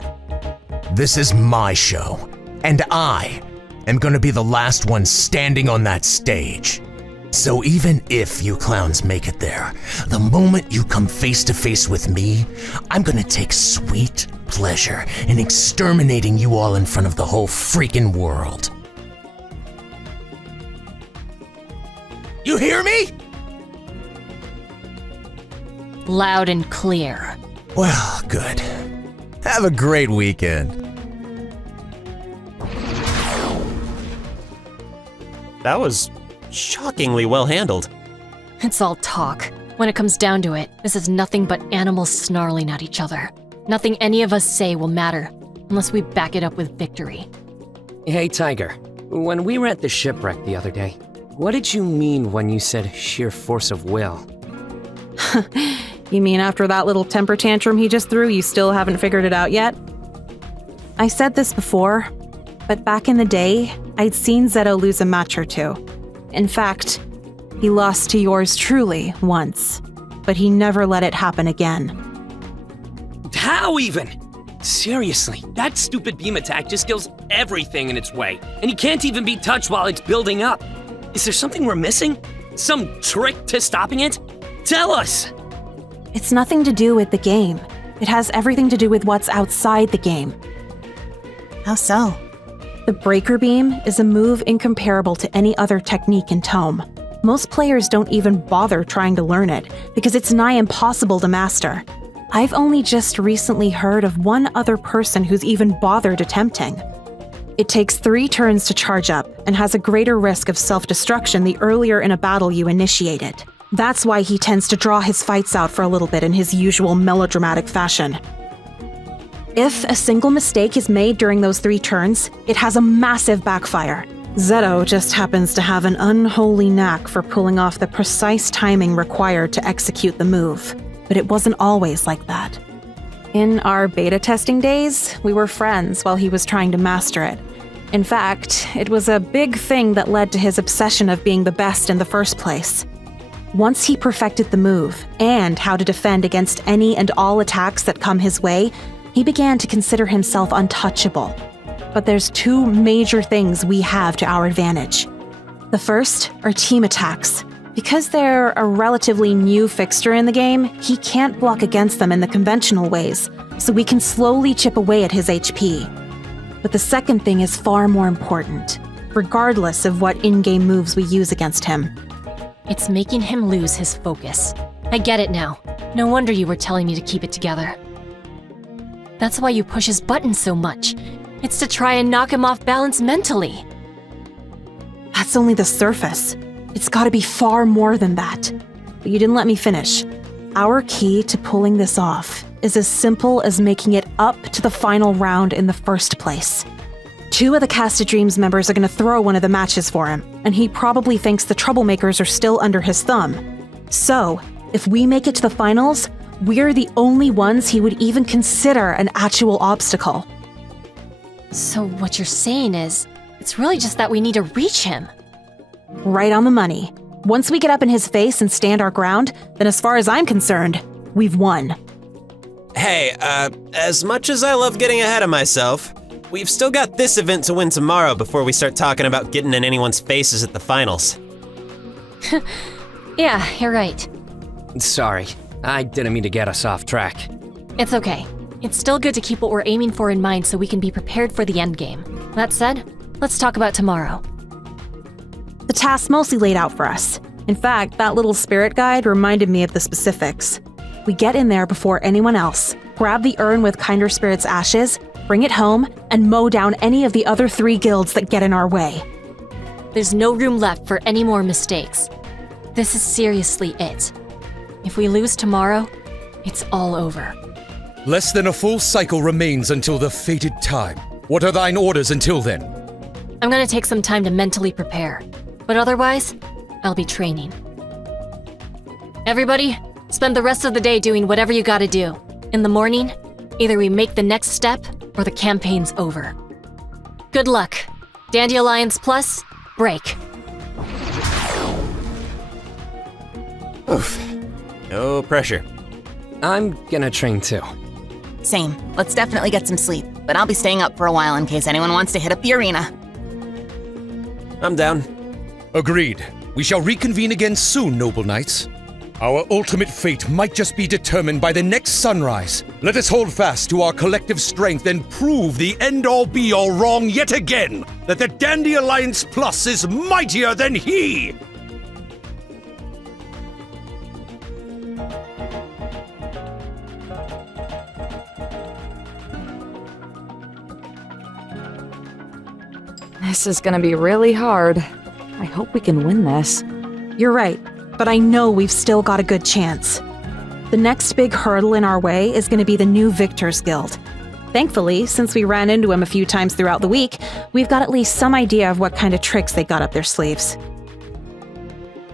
This is my show, and I am gonna be the last one standing on that stage. So even if you clowns make it there, the moment you come face to face with me, I'm gonna take sweet pleasure in exterminating you all in front of the whole freaking world. You hear me? Loud and clear. Well, good. Have a great weekend. That was shockingly well handled. It's all talk. When it comes down to it, this is nothing but animals snarling at each other. Nothing any of us say will matter, unless we back it up with victory. Hey, Tiger. When we were at the shipwreck the other day, what did you mean when you said sheer force of will? You mean after that little temper tantrum he just threw, you still haven't figured it out yet? I said this before, but back in the day, I'd seen Zetto lose a match or two. In fact, he lost to yours truly once, but he never let it happen again. How even? Seriously, that stupid beam attack just kills everything in its way, and he can't even be touched while it's building up. Is there something we're missing? Some trick to stopping it? Tell us! It's nothing to do with the game. It has everything to do with what's outside the game. How so? The Breaker Beam is a move incomparable to any other technique in Tome. Most players don't even bother trying to learn it, because it's nigh impossible to master. I've only just recently heard of one other person who's even bothered attempting. It takes 3 turns to charge up, and has a greater risk of self-destruction the earlier in a battle you initiate it. That's why he tends to draw his fights out for a little bit in his usual melodramatic fashion. If a single mistake is made during those 3 turns, it has a massive backfire. Zetto just happens to have an unholy knack for pulling off the precise timing required to execute the move, but it wasn't always like that. In our beta testing days, we were friends while he was trying to master it. In fact, it was a big thing that led to his obsession of being the best in the first place. Once he perfected the move, and how to defend against any and all attacks that come his way, he began to consider himself untouchable. But there's 2 major things we have to our advantage. The first are team attacks. Because they're a relatively new fixture in the game, he can't block against them in the conventional ways, so we can slowly chip away at his HP. But the second thing is far more important, regardless of what in-game moves we use against him. It's making him lose his focus. I get it now. No wonder you were telling me to keep it together. That's why you push his buttons so much. It's to try and knock him off balance mentally. That's only the surface. It's gotta be far more than that. But you didn't let me finish. Our key to pulling this off is as simple as making it up to the final round in the first place. 2 of the Cast of Dreams members are gonna throw one of the matches for him, and he probably thinks the troublemakers are still under his thumb. So, if we make it to the finals, we're the only ones he would even consider an actual obstacle. So what you're saying is, it's really just that we need to reach him. Right on the money. Once we get up in his face and stand our ground, then as far as I'm concerned, we've won. Hey, as much as I love getting ahead of myself, we've still got this event to win tomorrow before we start talking about getting in anyone's faces at the finals. Yeah, you're right. Sorry, I didn't mean to get us off track. It's okay. It's still good to keep what we're aiming for in mind so we can be prepared for the endgame. That said, let's talk about tomorrow. The task's mostly laid out for us. In fact, that little spirit guide reminded me of the specifics. We get in there before anyone else, grab the urn with Kinder Spirit's ashes, bring it home, and mow down any of the other 3 guilds that get in our way. There's no room left for any more mistakes. This is seriously it. If we lose tomorrow, it's all over. Less than a full cycle remains until the fated time. What are thine orders until then? I'm gonna take some time to mentally prepare. But otherwise, I'll be training. Everybody, spend the rest of the day doing whatever you gotta do. In the morning, either we make the next step or the campaign's over. Good luck. Dandy Alliance Plus, break. Oof. No pressure. I'm gonna train too. Same. Let's definitely get some sleep, but I'll be staying up for a while in case anyone wants to hit up the arena. I'm down. Agreed. We shall reconvene again soon, noble knights. Our ultimate fate might just be determined by the next sunrise. Let us hold fast to our collective strength and prove the end-all be-all wrong yet again, that the Dandy Alliance Plus is mightier than he! This is gonna be really hard. I hope we can win this. You're right, but I know we've still got a good chance. The next big hurdle in our way is going to be the new Victors Guild. Thankfully, since we ran into him a few times throughout the week, we've got at least some idea of what kind of tricks they got up their sleeves.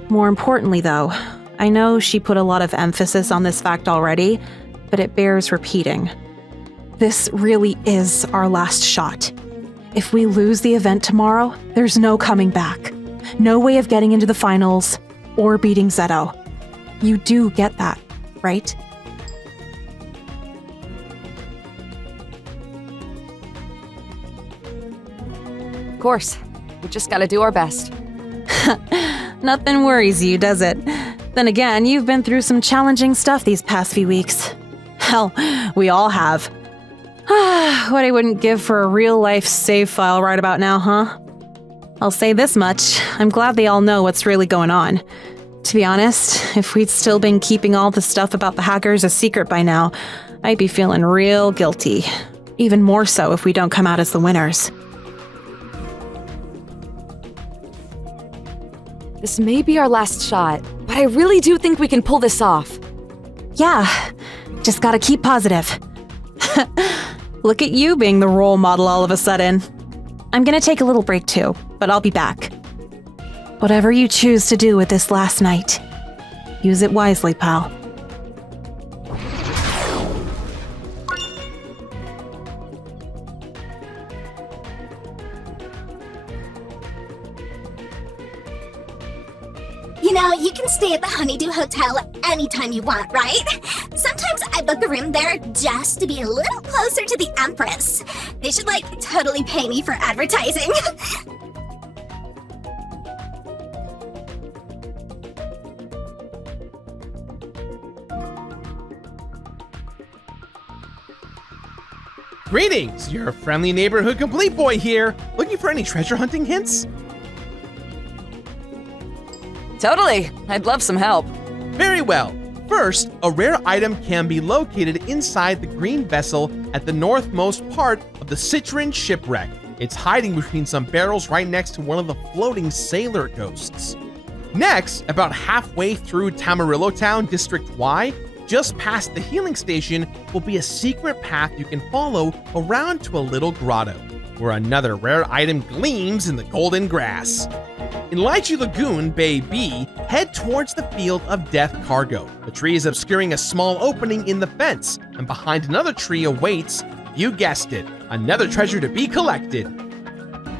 More importantly, though, I know she put a lot of emphasis on this fact already, but it bears repeating. This really is our last shot. If we lose the event tomorrow, there's no coming back. No way of getting into the finals or beating Zetto. You do get that, right? Of course. We just gotta do our best. Nothing worries you, does it? Then again, you've been through some challenging stuff these past few weeks. Hell, we all have. What I wouldn't give for a real-life save file right about now, huh? I'll say this much, I'm glad they all know what's really going on. To be honest, if we'd still been keeping all the stuff about the hackers a secret by now, I'd be feeling real guilty. Even more so if we don't come out as the winners. This may be our last shot, but I really do think we can pull this off. Yeah, just gotta keep positive. Look at you being the role model all of a sudden. I'm gonna take a little break too, but I'll be back. Whatever you choose to do with this last night, use it wisely, pal. You know, you can stay at the Honeydew Hotel anytime you want, right? Sometimes I book a room there just to be a little closer to the Empress. They should, totally pay me for advertising. Greetings! Your friendly neighborhood complete boy here. Looking for any treasure hunting hints? Totally. I'd love some help. Very well. First, a rare item can be located inside the green vessel at the northmost part of the Citron shipwreck. It's hiding between some barrels right next to one of the floating sailor ghosts. Next, about halfway through Tamarillo Town, District Y, just past the healing station, will be a secret path you can follow around to a little grotto, where another rare item gleams in the golden grass. In Lychee Lagoon, Bay B, head towards the Field of Death cargo. The tree is obscuring a small opening in the fence, and behind another tree awaits, you guessed it, another treasure to be collected.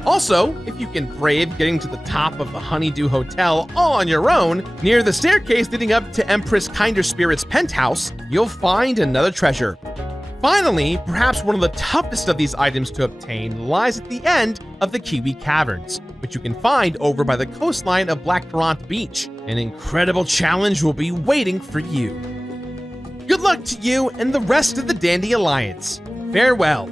Also, if you can brave getting to the top of the Honeydew Hotel all on your own, near the staircase leading up to Empress Kinder Spirit's penthouse, you'll find another treasure. Finally, perhaps one of the toughest of these items to obtain lies at the end of the Kiwi Caverns, which you can find over by the coastline of Blackcurrant Beach. An incredible challenge will be waiting for you. Good luck to you and the rest of the Dandy Alliance. Farewell.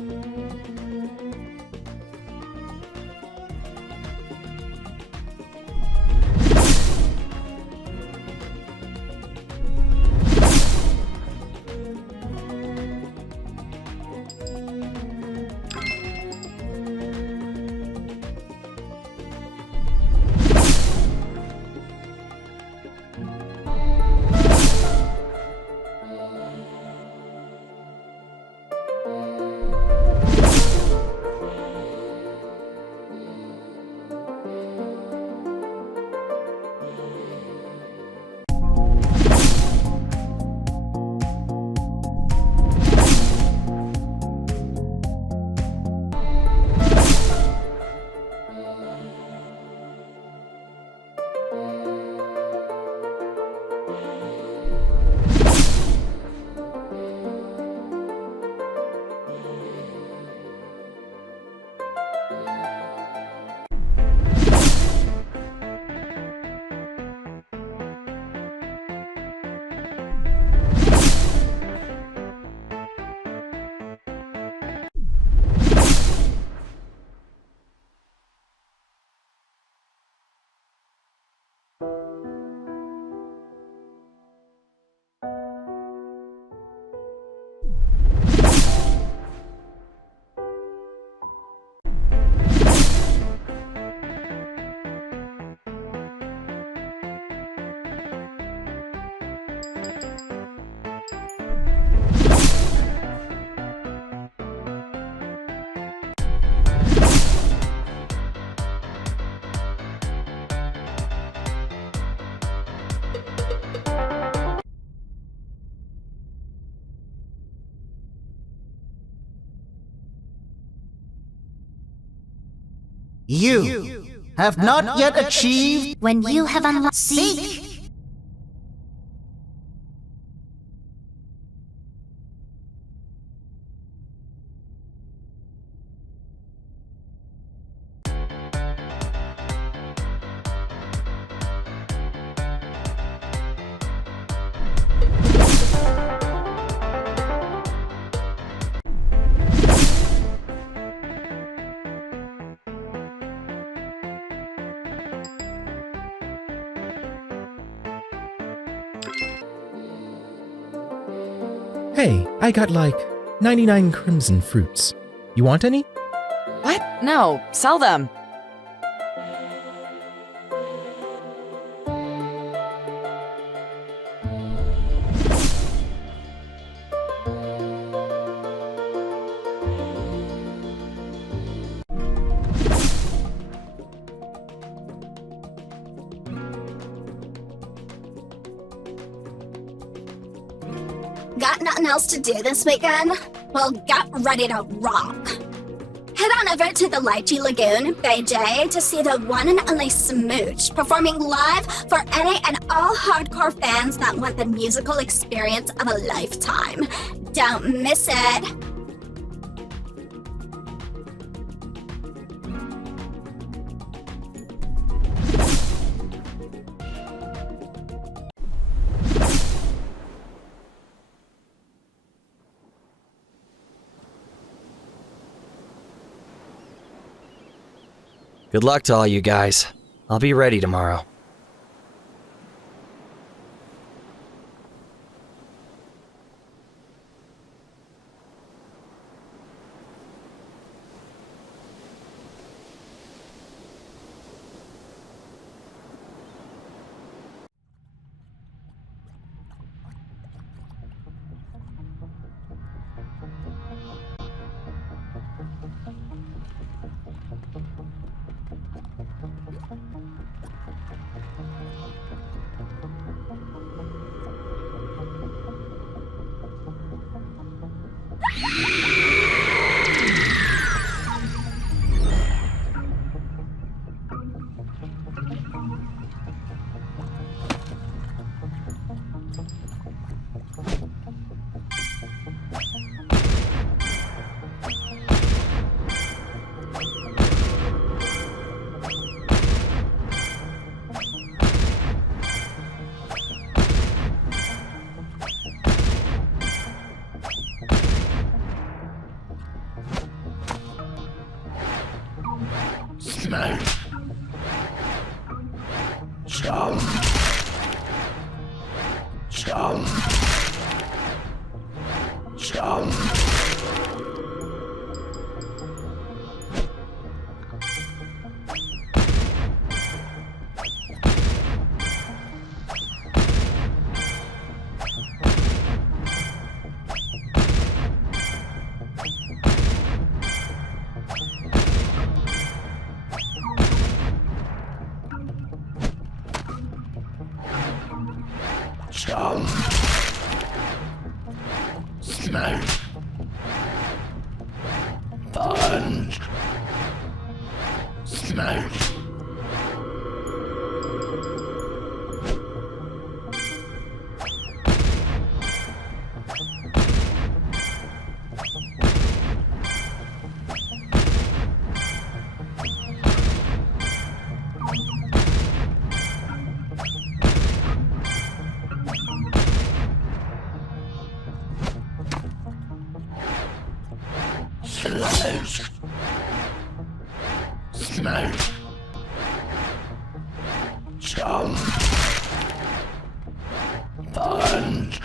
You have not yet achieved When you have unlocked... Seek! Hey, I got like 99 crimson fruits. You want any? What? No, sell them. Got nothing else to do this weekend? Well, get ready to rock. Head on over to the Lychee Lagoon, Beijing, to see the one and only Smooch performing live for any and all hardcore fans that want the musical experience of a lifetime. Don't miss it. Good luck to all you guys. I'll be ready tomorrow. Smash. Chum. Chum. Chum. Chum. Smash. Punch. Smash. Smash. Smash. Chum. Punch.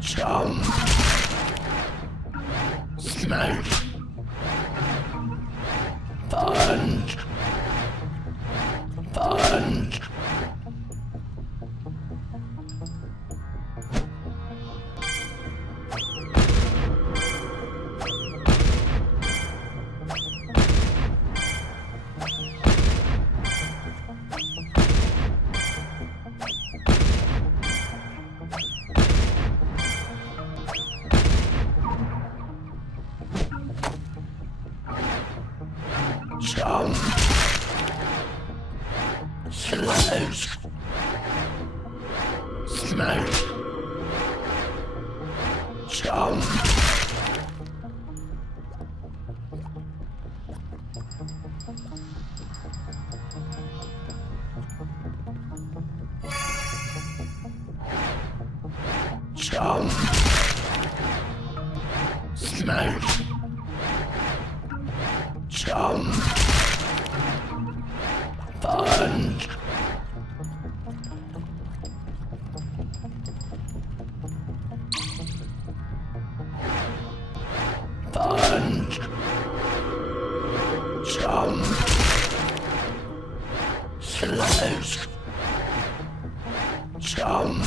Chum. Smash. Punch. Punch. Smash. Jump. Jump. Smash. Jump. Fun. Fun. Jump. Slash. Jump.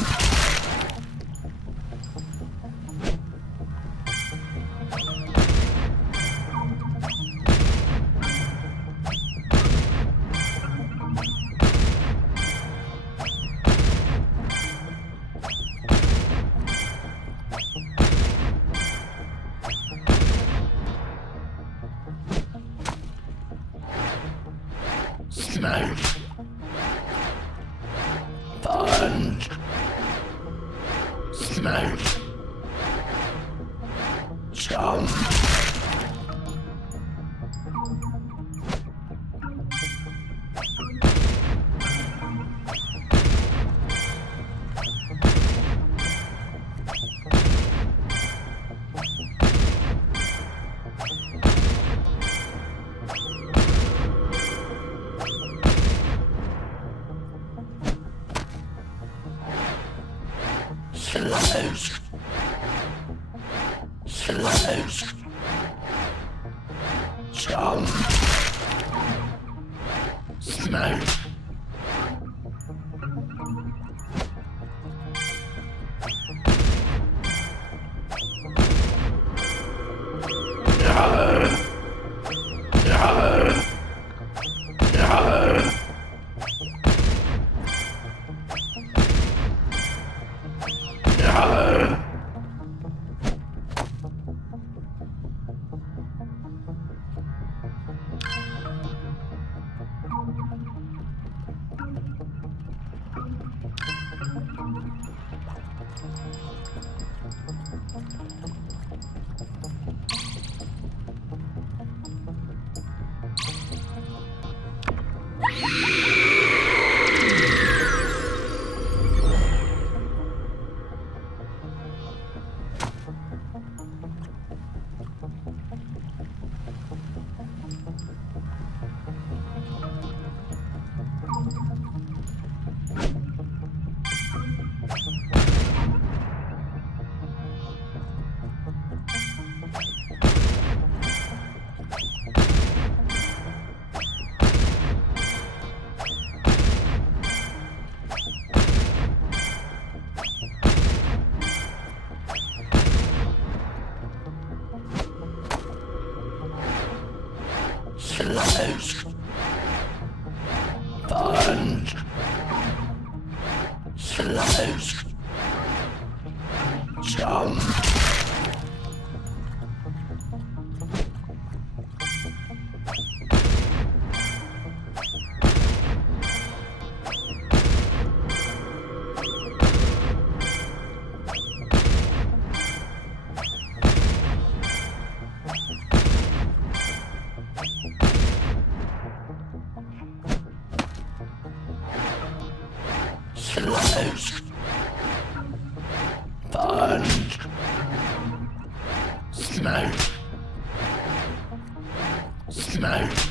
Smash. Fun. Smash. Jump. Slash. Slash. Jump. Smash. Slash. Fun. Slash. Jump. Slash. Fun. Smash. Smash.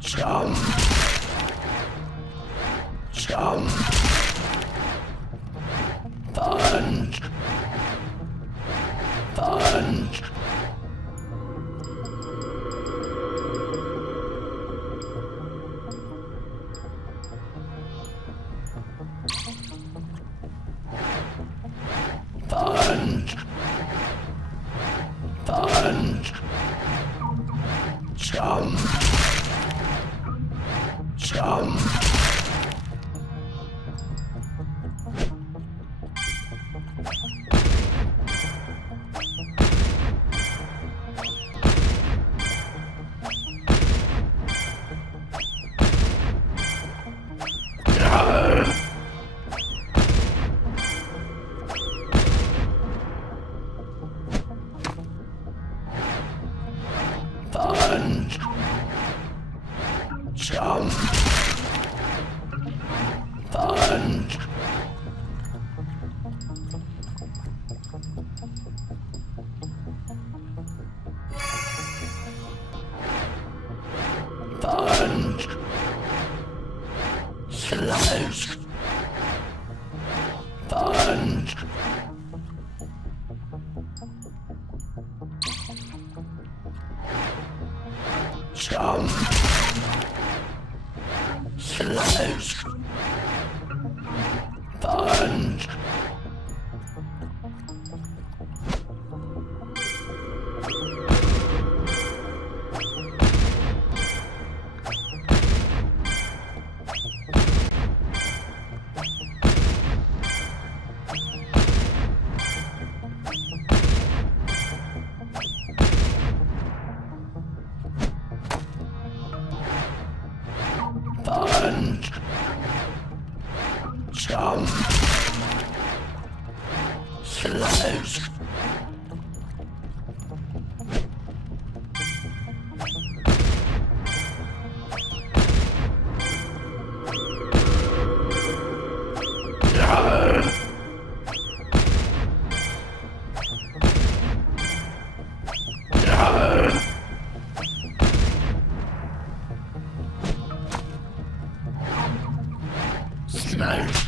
Jump. Jump. Fun. Fun. Fun. Fun. Jump. Jump. Fun. Jump. Fun. Fun. Slice. Fun. Jump. Slice. Fun. Fun. Jump. Slice. Smash.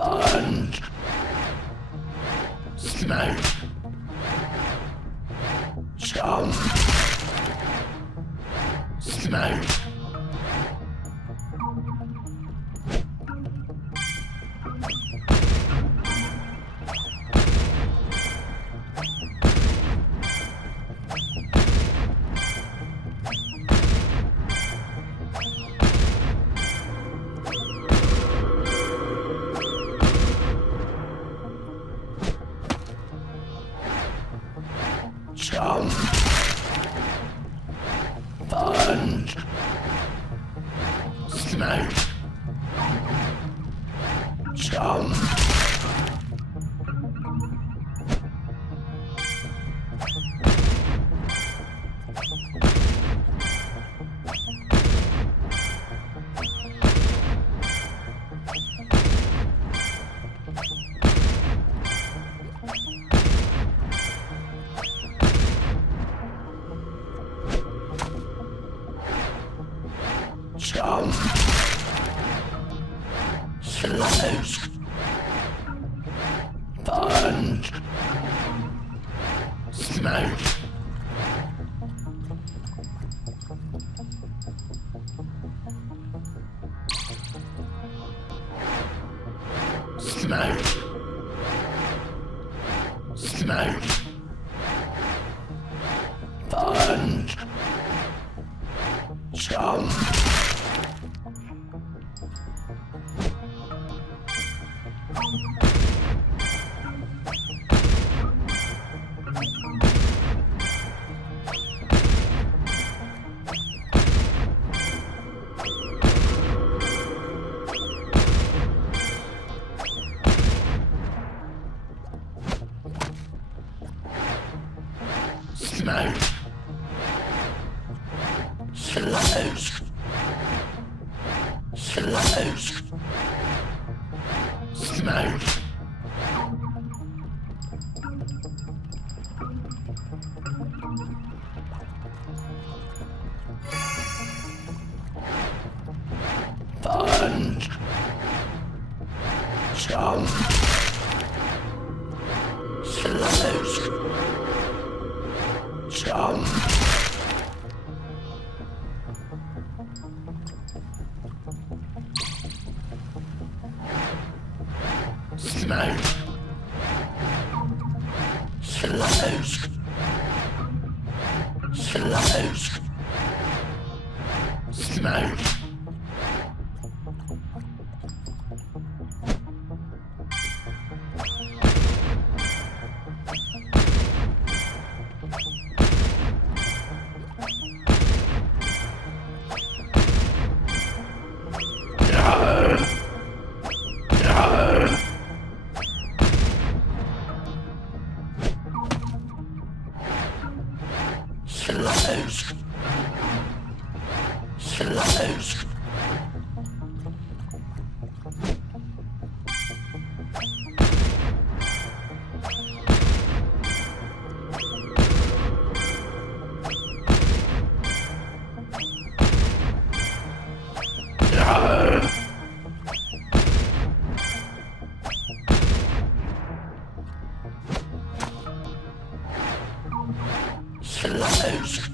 Fun. Smash. Jump. Smash. Jump. Fun. Smash. Jump. Jump. Slice. Fun. Smash. Smash. Smash. Punch. Jump. Smash. Slash. Slash. Smash. Punch. Jump. Slash. Jump. Smash. Slash. Slash. Smash. Slash. Slash. Slash.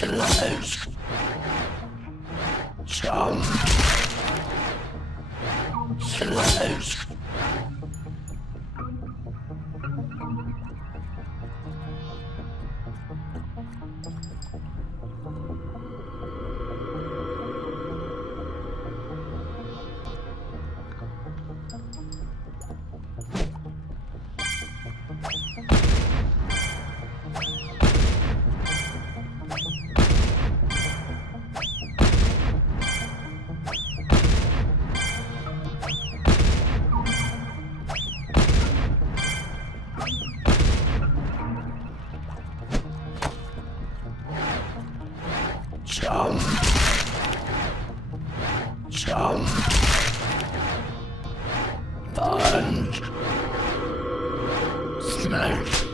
Slash. Jump. Slash. Jump. Jump. Fun. Smash.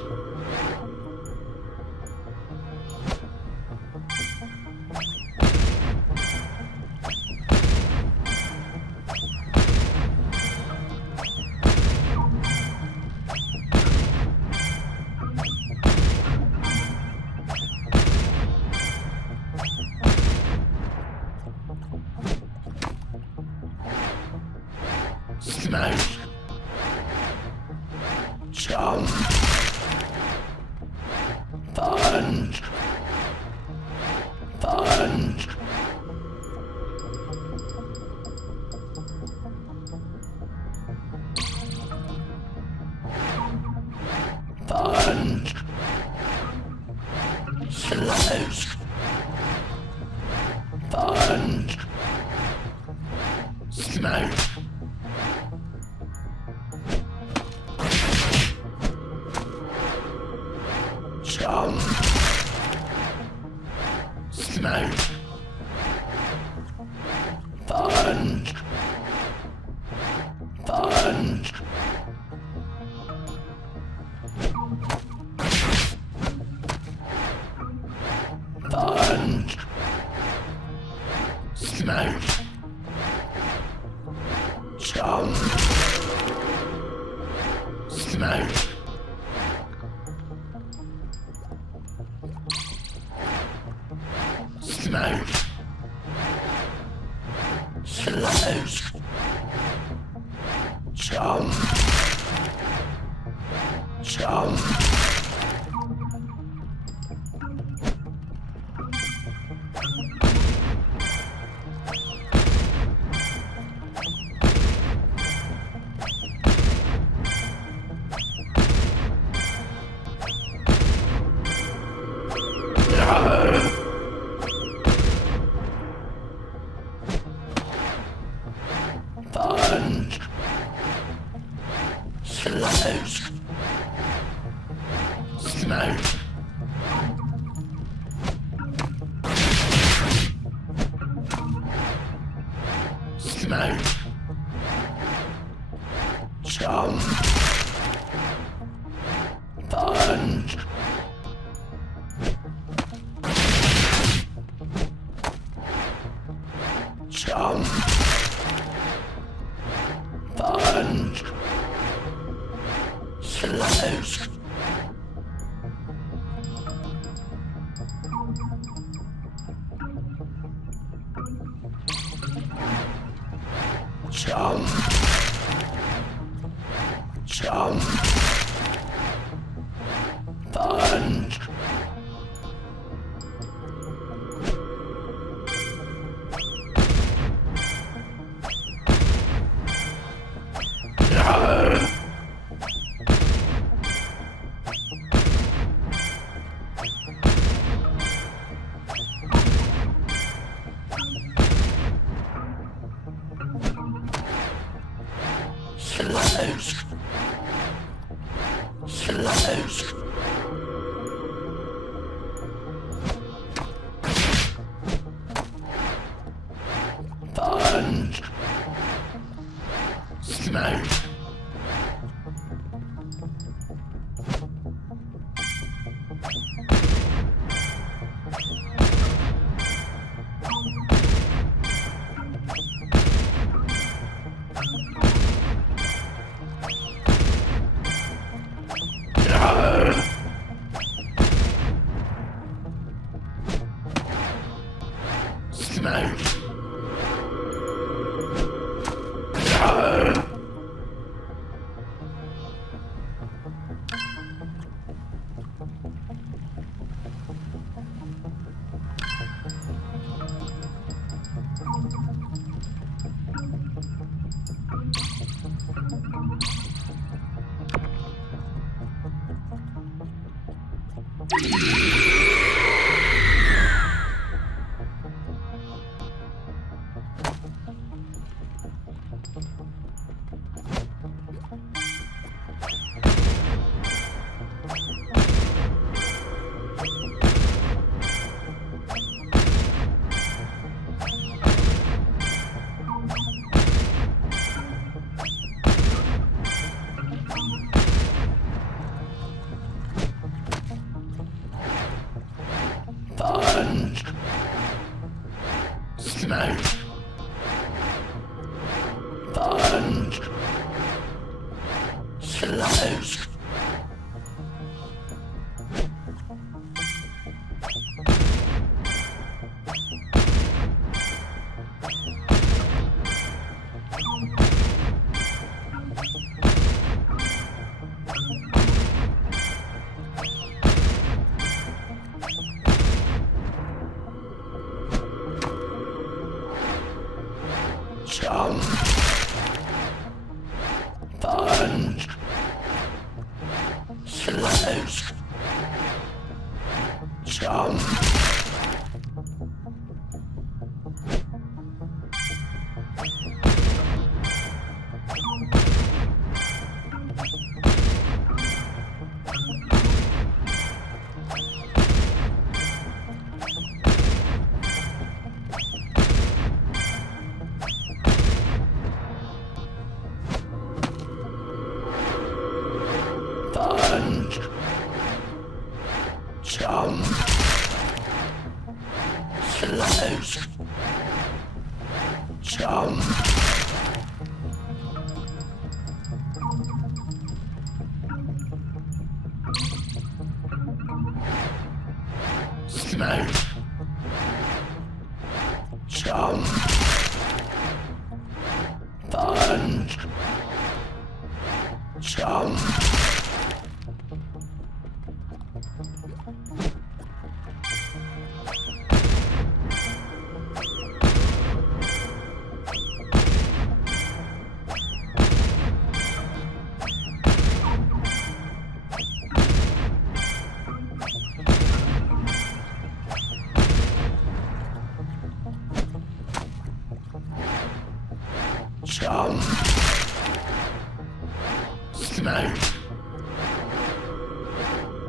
Smash. Jump. Fun. Fun. Fun. Slash. Fun. Smash. Jump. Smash. Fun. Fun. Fun. Smash. Jump. Smash. Smash. Slash. Jump. Jump. Fun. Slash. Smash. Smash. Jump. Fun. Jump. Fun. Slash. Jump. Jump. Fun. Slash. Slash. Fun. Smash. Smash. Smash. Punch. Slice. Jump. Punch. Slice. Jump. Punch. Jump. Slice. Jump. Smash. Jump. Punch. Jump. Jump. Smash.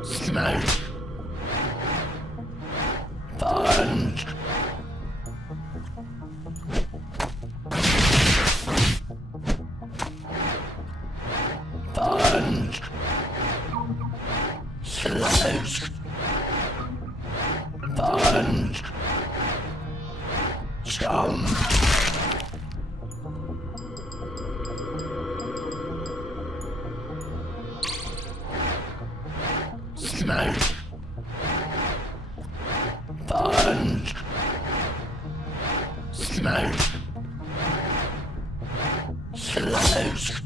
Smash. Punch. Punch. Slice. Punch. Jump. Smash. Punch. Smash. Slice.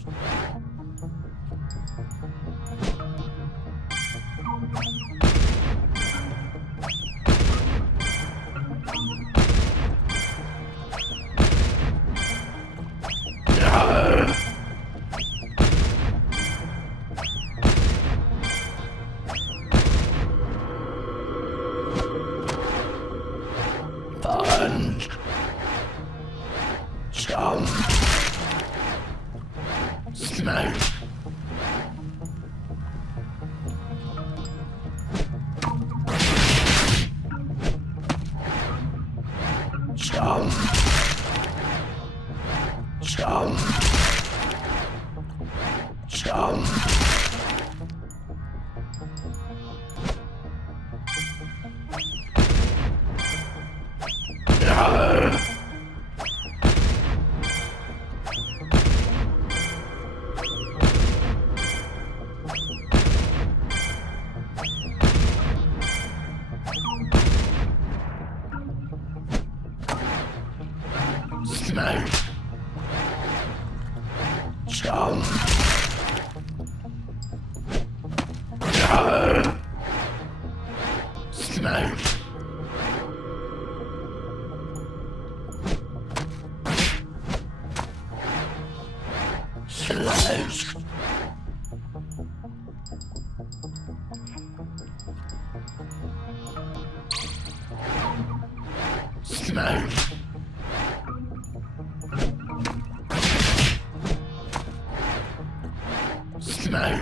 Punch. Jump. Smash. Jump. Jump. Jump. Smell. Chum. Smell. Slash. Smell. Smell.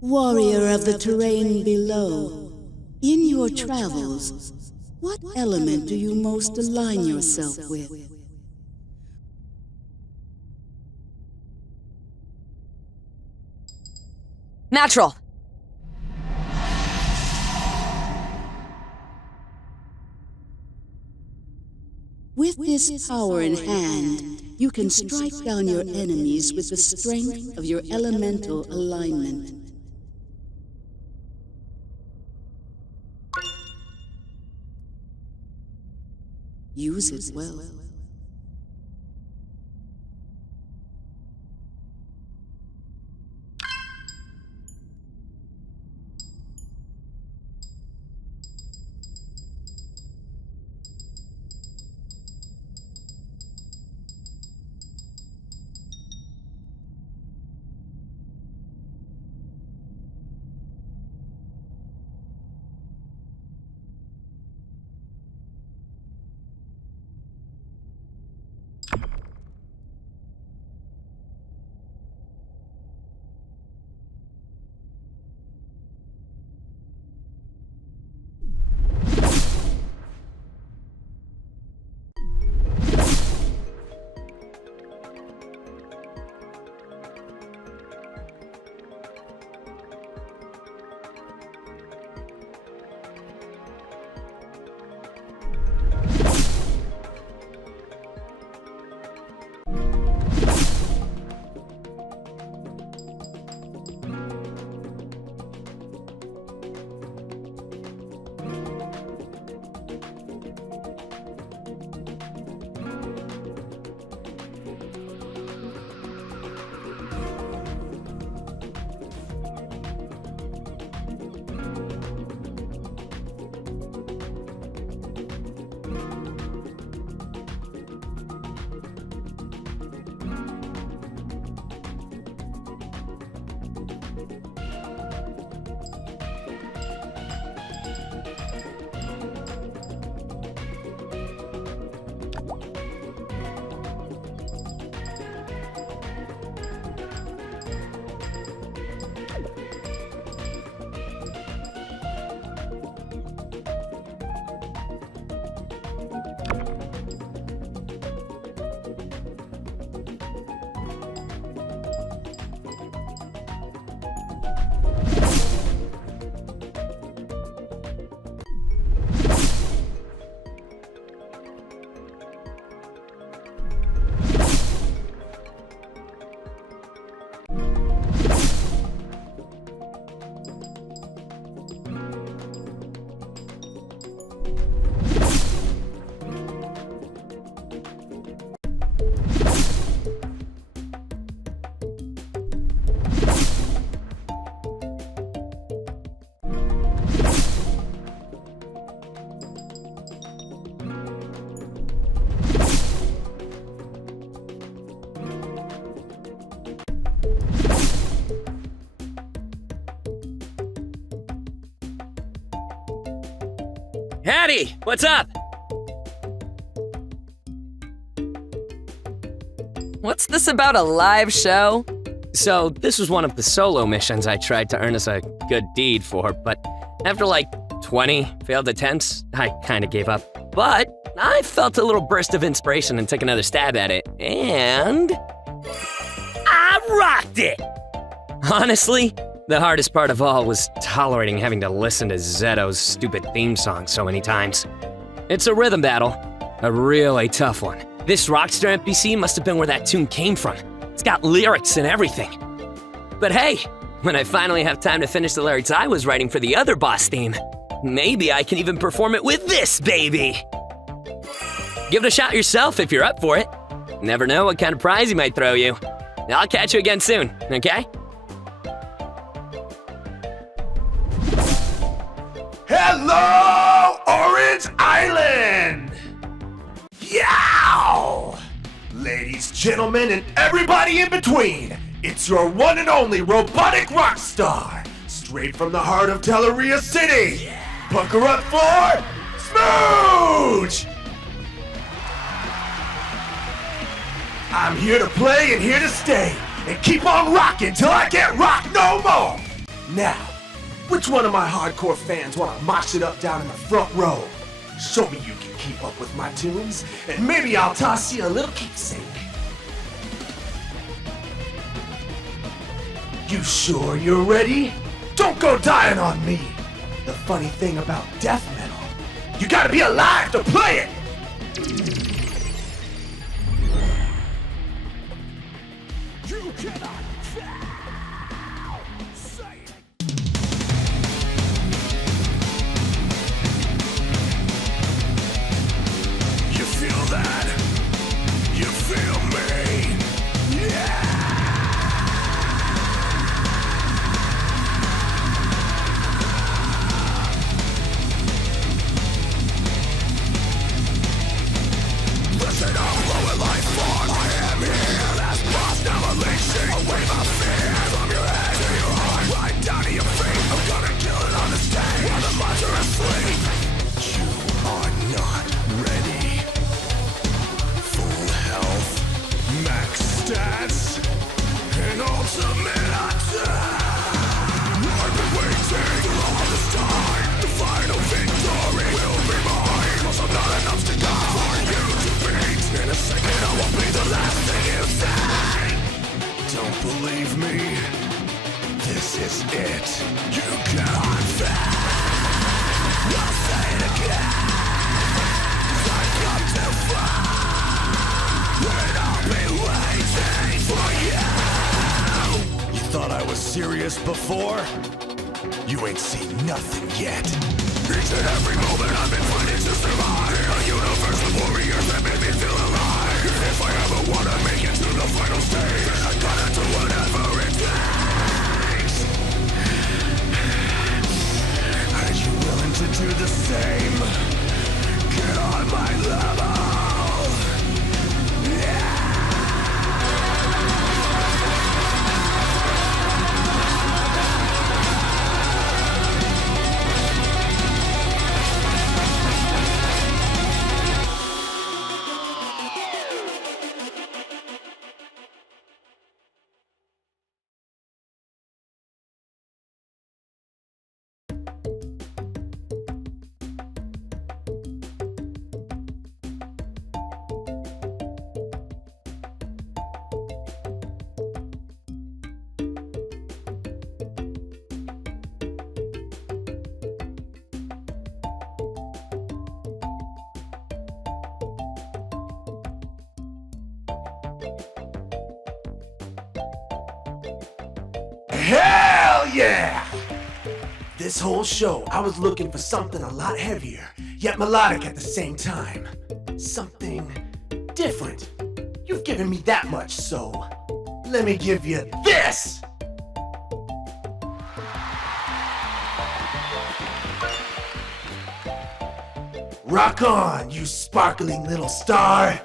Warrior of the terrain below, in your travels, what element do you most align yourself with? Natural. With this power in hand, you can strike down your enemies with the strength of your elemental alignment. Use it well. Hattie, what's up? What's this about a live show? So, this was one of the solo missions I tried to earn us a good deed for, but after like 20 failed attempts, I kinda gave up. But I felt a little burst of inspiration and took another stab at it, and I rocked it! Honestly, the hardest part of all was tolerating having to listen to Zetto's stupid theme song so many times. It's a rhythm battle, a really tough one. This Rockstar NPC must have been where that tune came from. It's got lyrics and everything. But hey, when I finally have time to finish the lyrics I was writing for the other boss theme, maybe I can even perform it with this baby! Give it a shot yourself if you're up for it. Never know what kind of prize he might throw you. I'll catch you again soon, okay? Hello, Orange Island! Yow! Ladies, gentlemen, and everybody in between, it's your one and only robotic rock star, straight from the heart of Telleria City. Pucker up for Smooch! I'm here to play and here to stay, and keep on rocking till I can't rock no more! Now, which one of my hardcore fans want to mosh it up down in the front row? Show me you can keep up with my tunes, and maybe I'll toss you a little keepsake. You sure you're ready? Don't go dying on me! The funny thing about death metal, you gotta be alive to play it! You cannot say it! You feel that? You feel me? Yeah! Listen up, lower life form. I am here, last boss, now unleashing away my fear. From your head to your heart, right down to your feet. I'm gonna kill it on the stage while the minds are asleep. You are not ready. Full health, max stats, and ultimate attack. I've been waiting for all this time. The final victory will be mine. 'Cause I'm not enough to die for you to beat. In a second I won't be the last thing you say. Don't believe me? This is it. You cannot fail. I'll say it again. 'Cause I've come too far. And I'll be waiting for you. You thought I was serious before? You ain't seen nothing yet. Each and every moment I've been fighting to survive. In a universe of warriors that made me feel alive. If I ever wanna make it to the final stage, then I gotta do whatever it takes. Are you willing to do the same? Get on my level. Hell yeah! This whole show, I was looking for something a lot heavier, yet melodic at the same time. Something different. You've given me that much, so let me give you this! Rock on, you sparkling little star!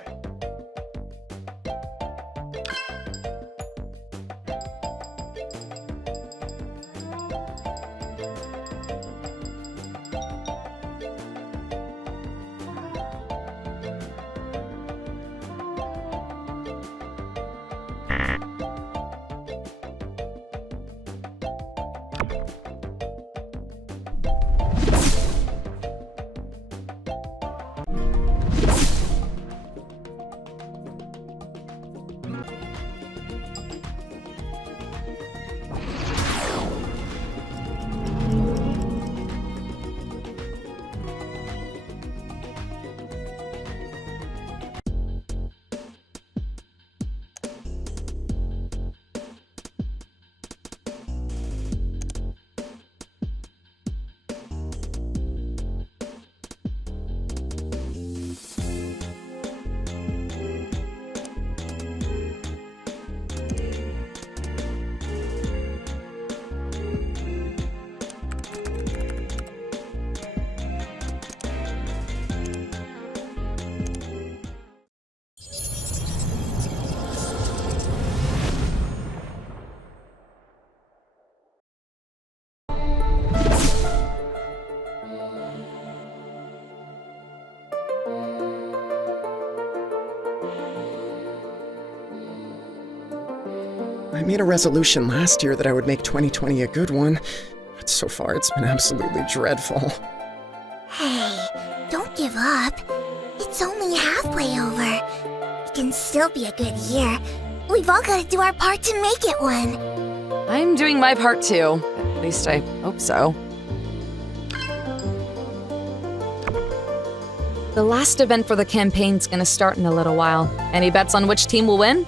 I made a resolution last year that I would make 2020 a good one, but so far it's been absolutely dreadful. Hey, don't give up. It's only halfway over. It can still be a good year. We've all got to do our part to make it one. I'm doing my part too. At least I hope so. The last event for the campaign's gonna start in a little while. Any bets on which team will win?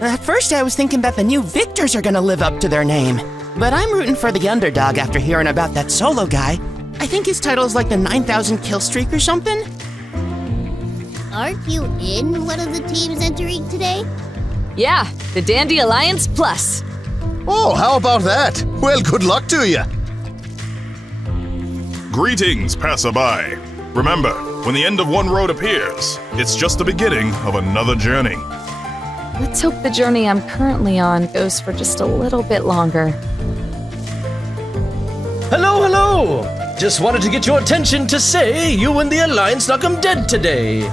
At first I was thinking that the new victors are gonna live up to their name. But I'm rooting for the underdog after hearing about that solo guy. I think his title's like the 9,000 kill streak or something. Aren't you in one of the teams entering today? Yeah, the Dandy Alliance Plus. Oh, how about that? Well, good luck to you. Greetings, passerby. Remember, when the end of one road appears, it's just the beginning of another journey. Let's hope the journey I'm currently on goes for just a little bit longer. Hello, hello! Just wanted to get your attention to say you and the Alliance knock 'em dead today.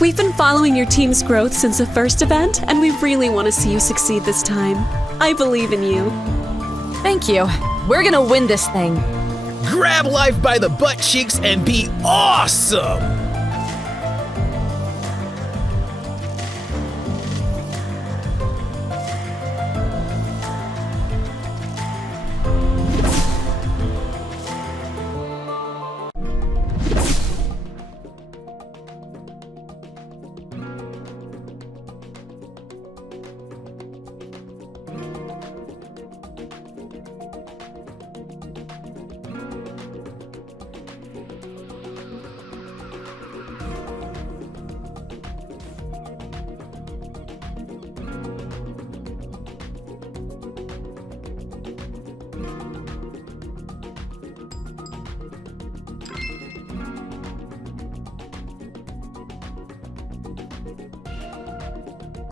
We've been following your team's growth since the first event, and we really want to see you succeed this time. I believe in you. Thank you. We're gonna win this thing. Grab life by the butt cheeks and be awesome!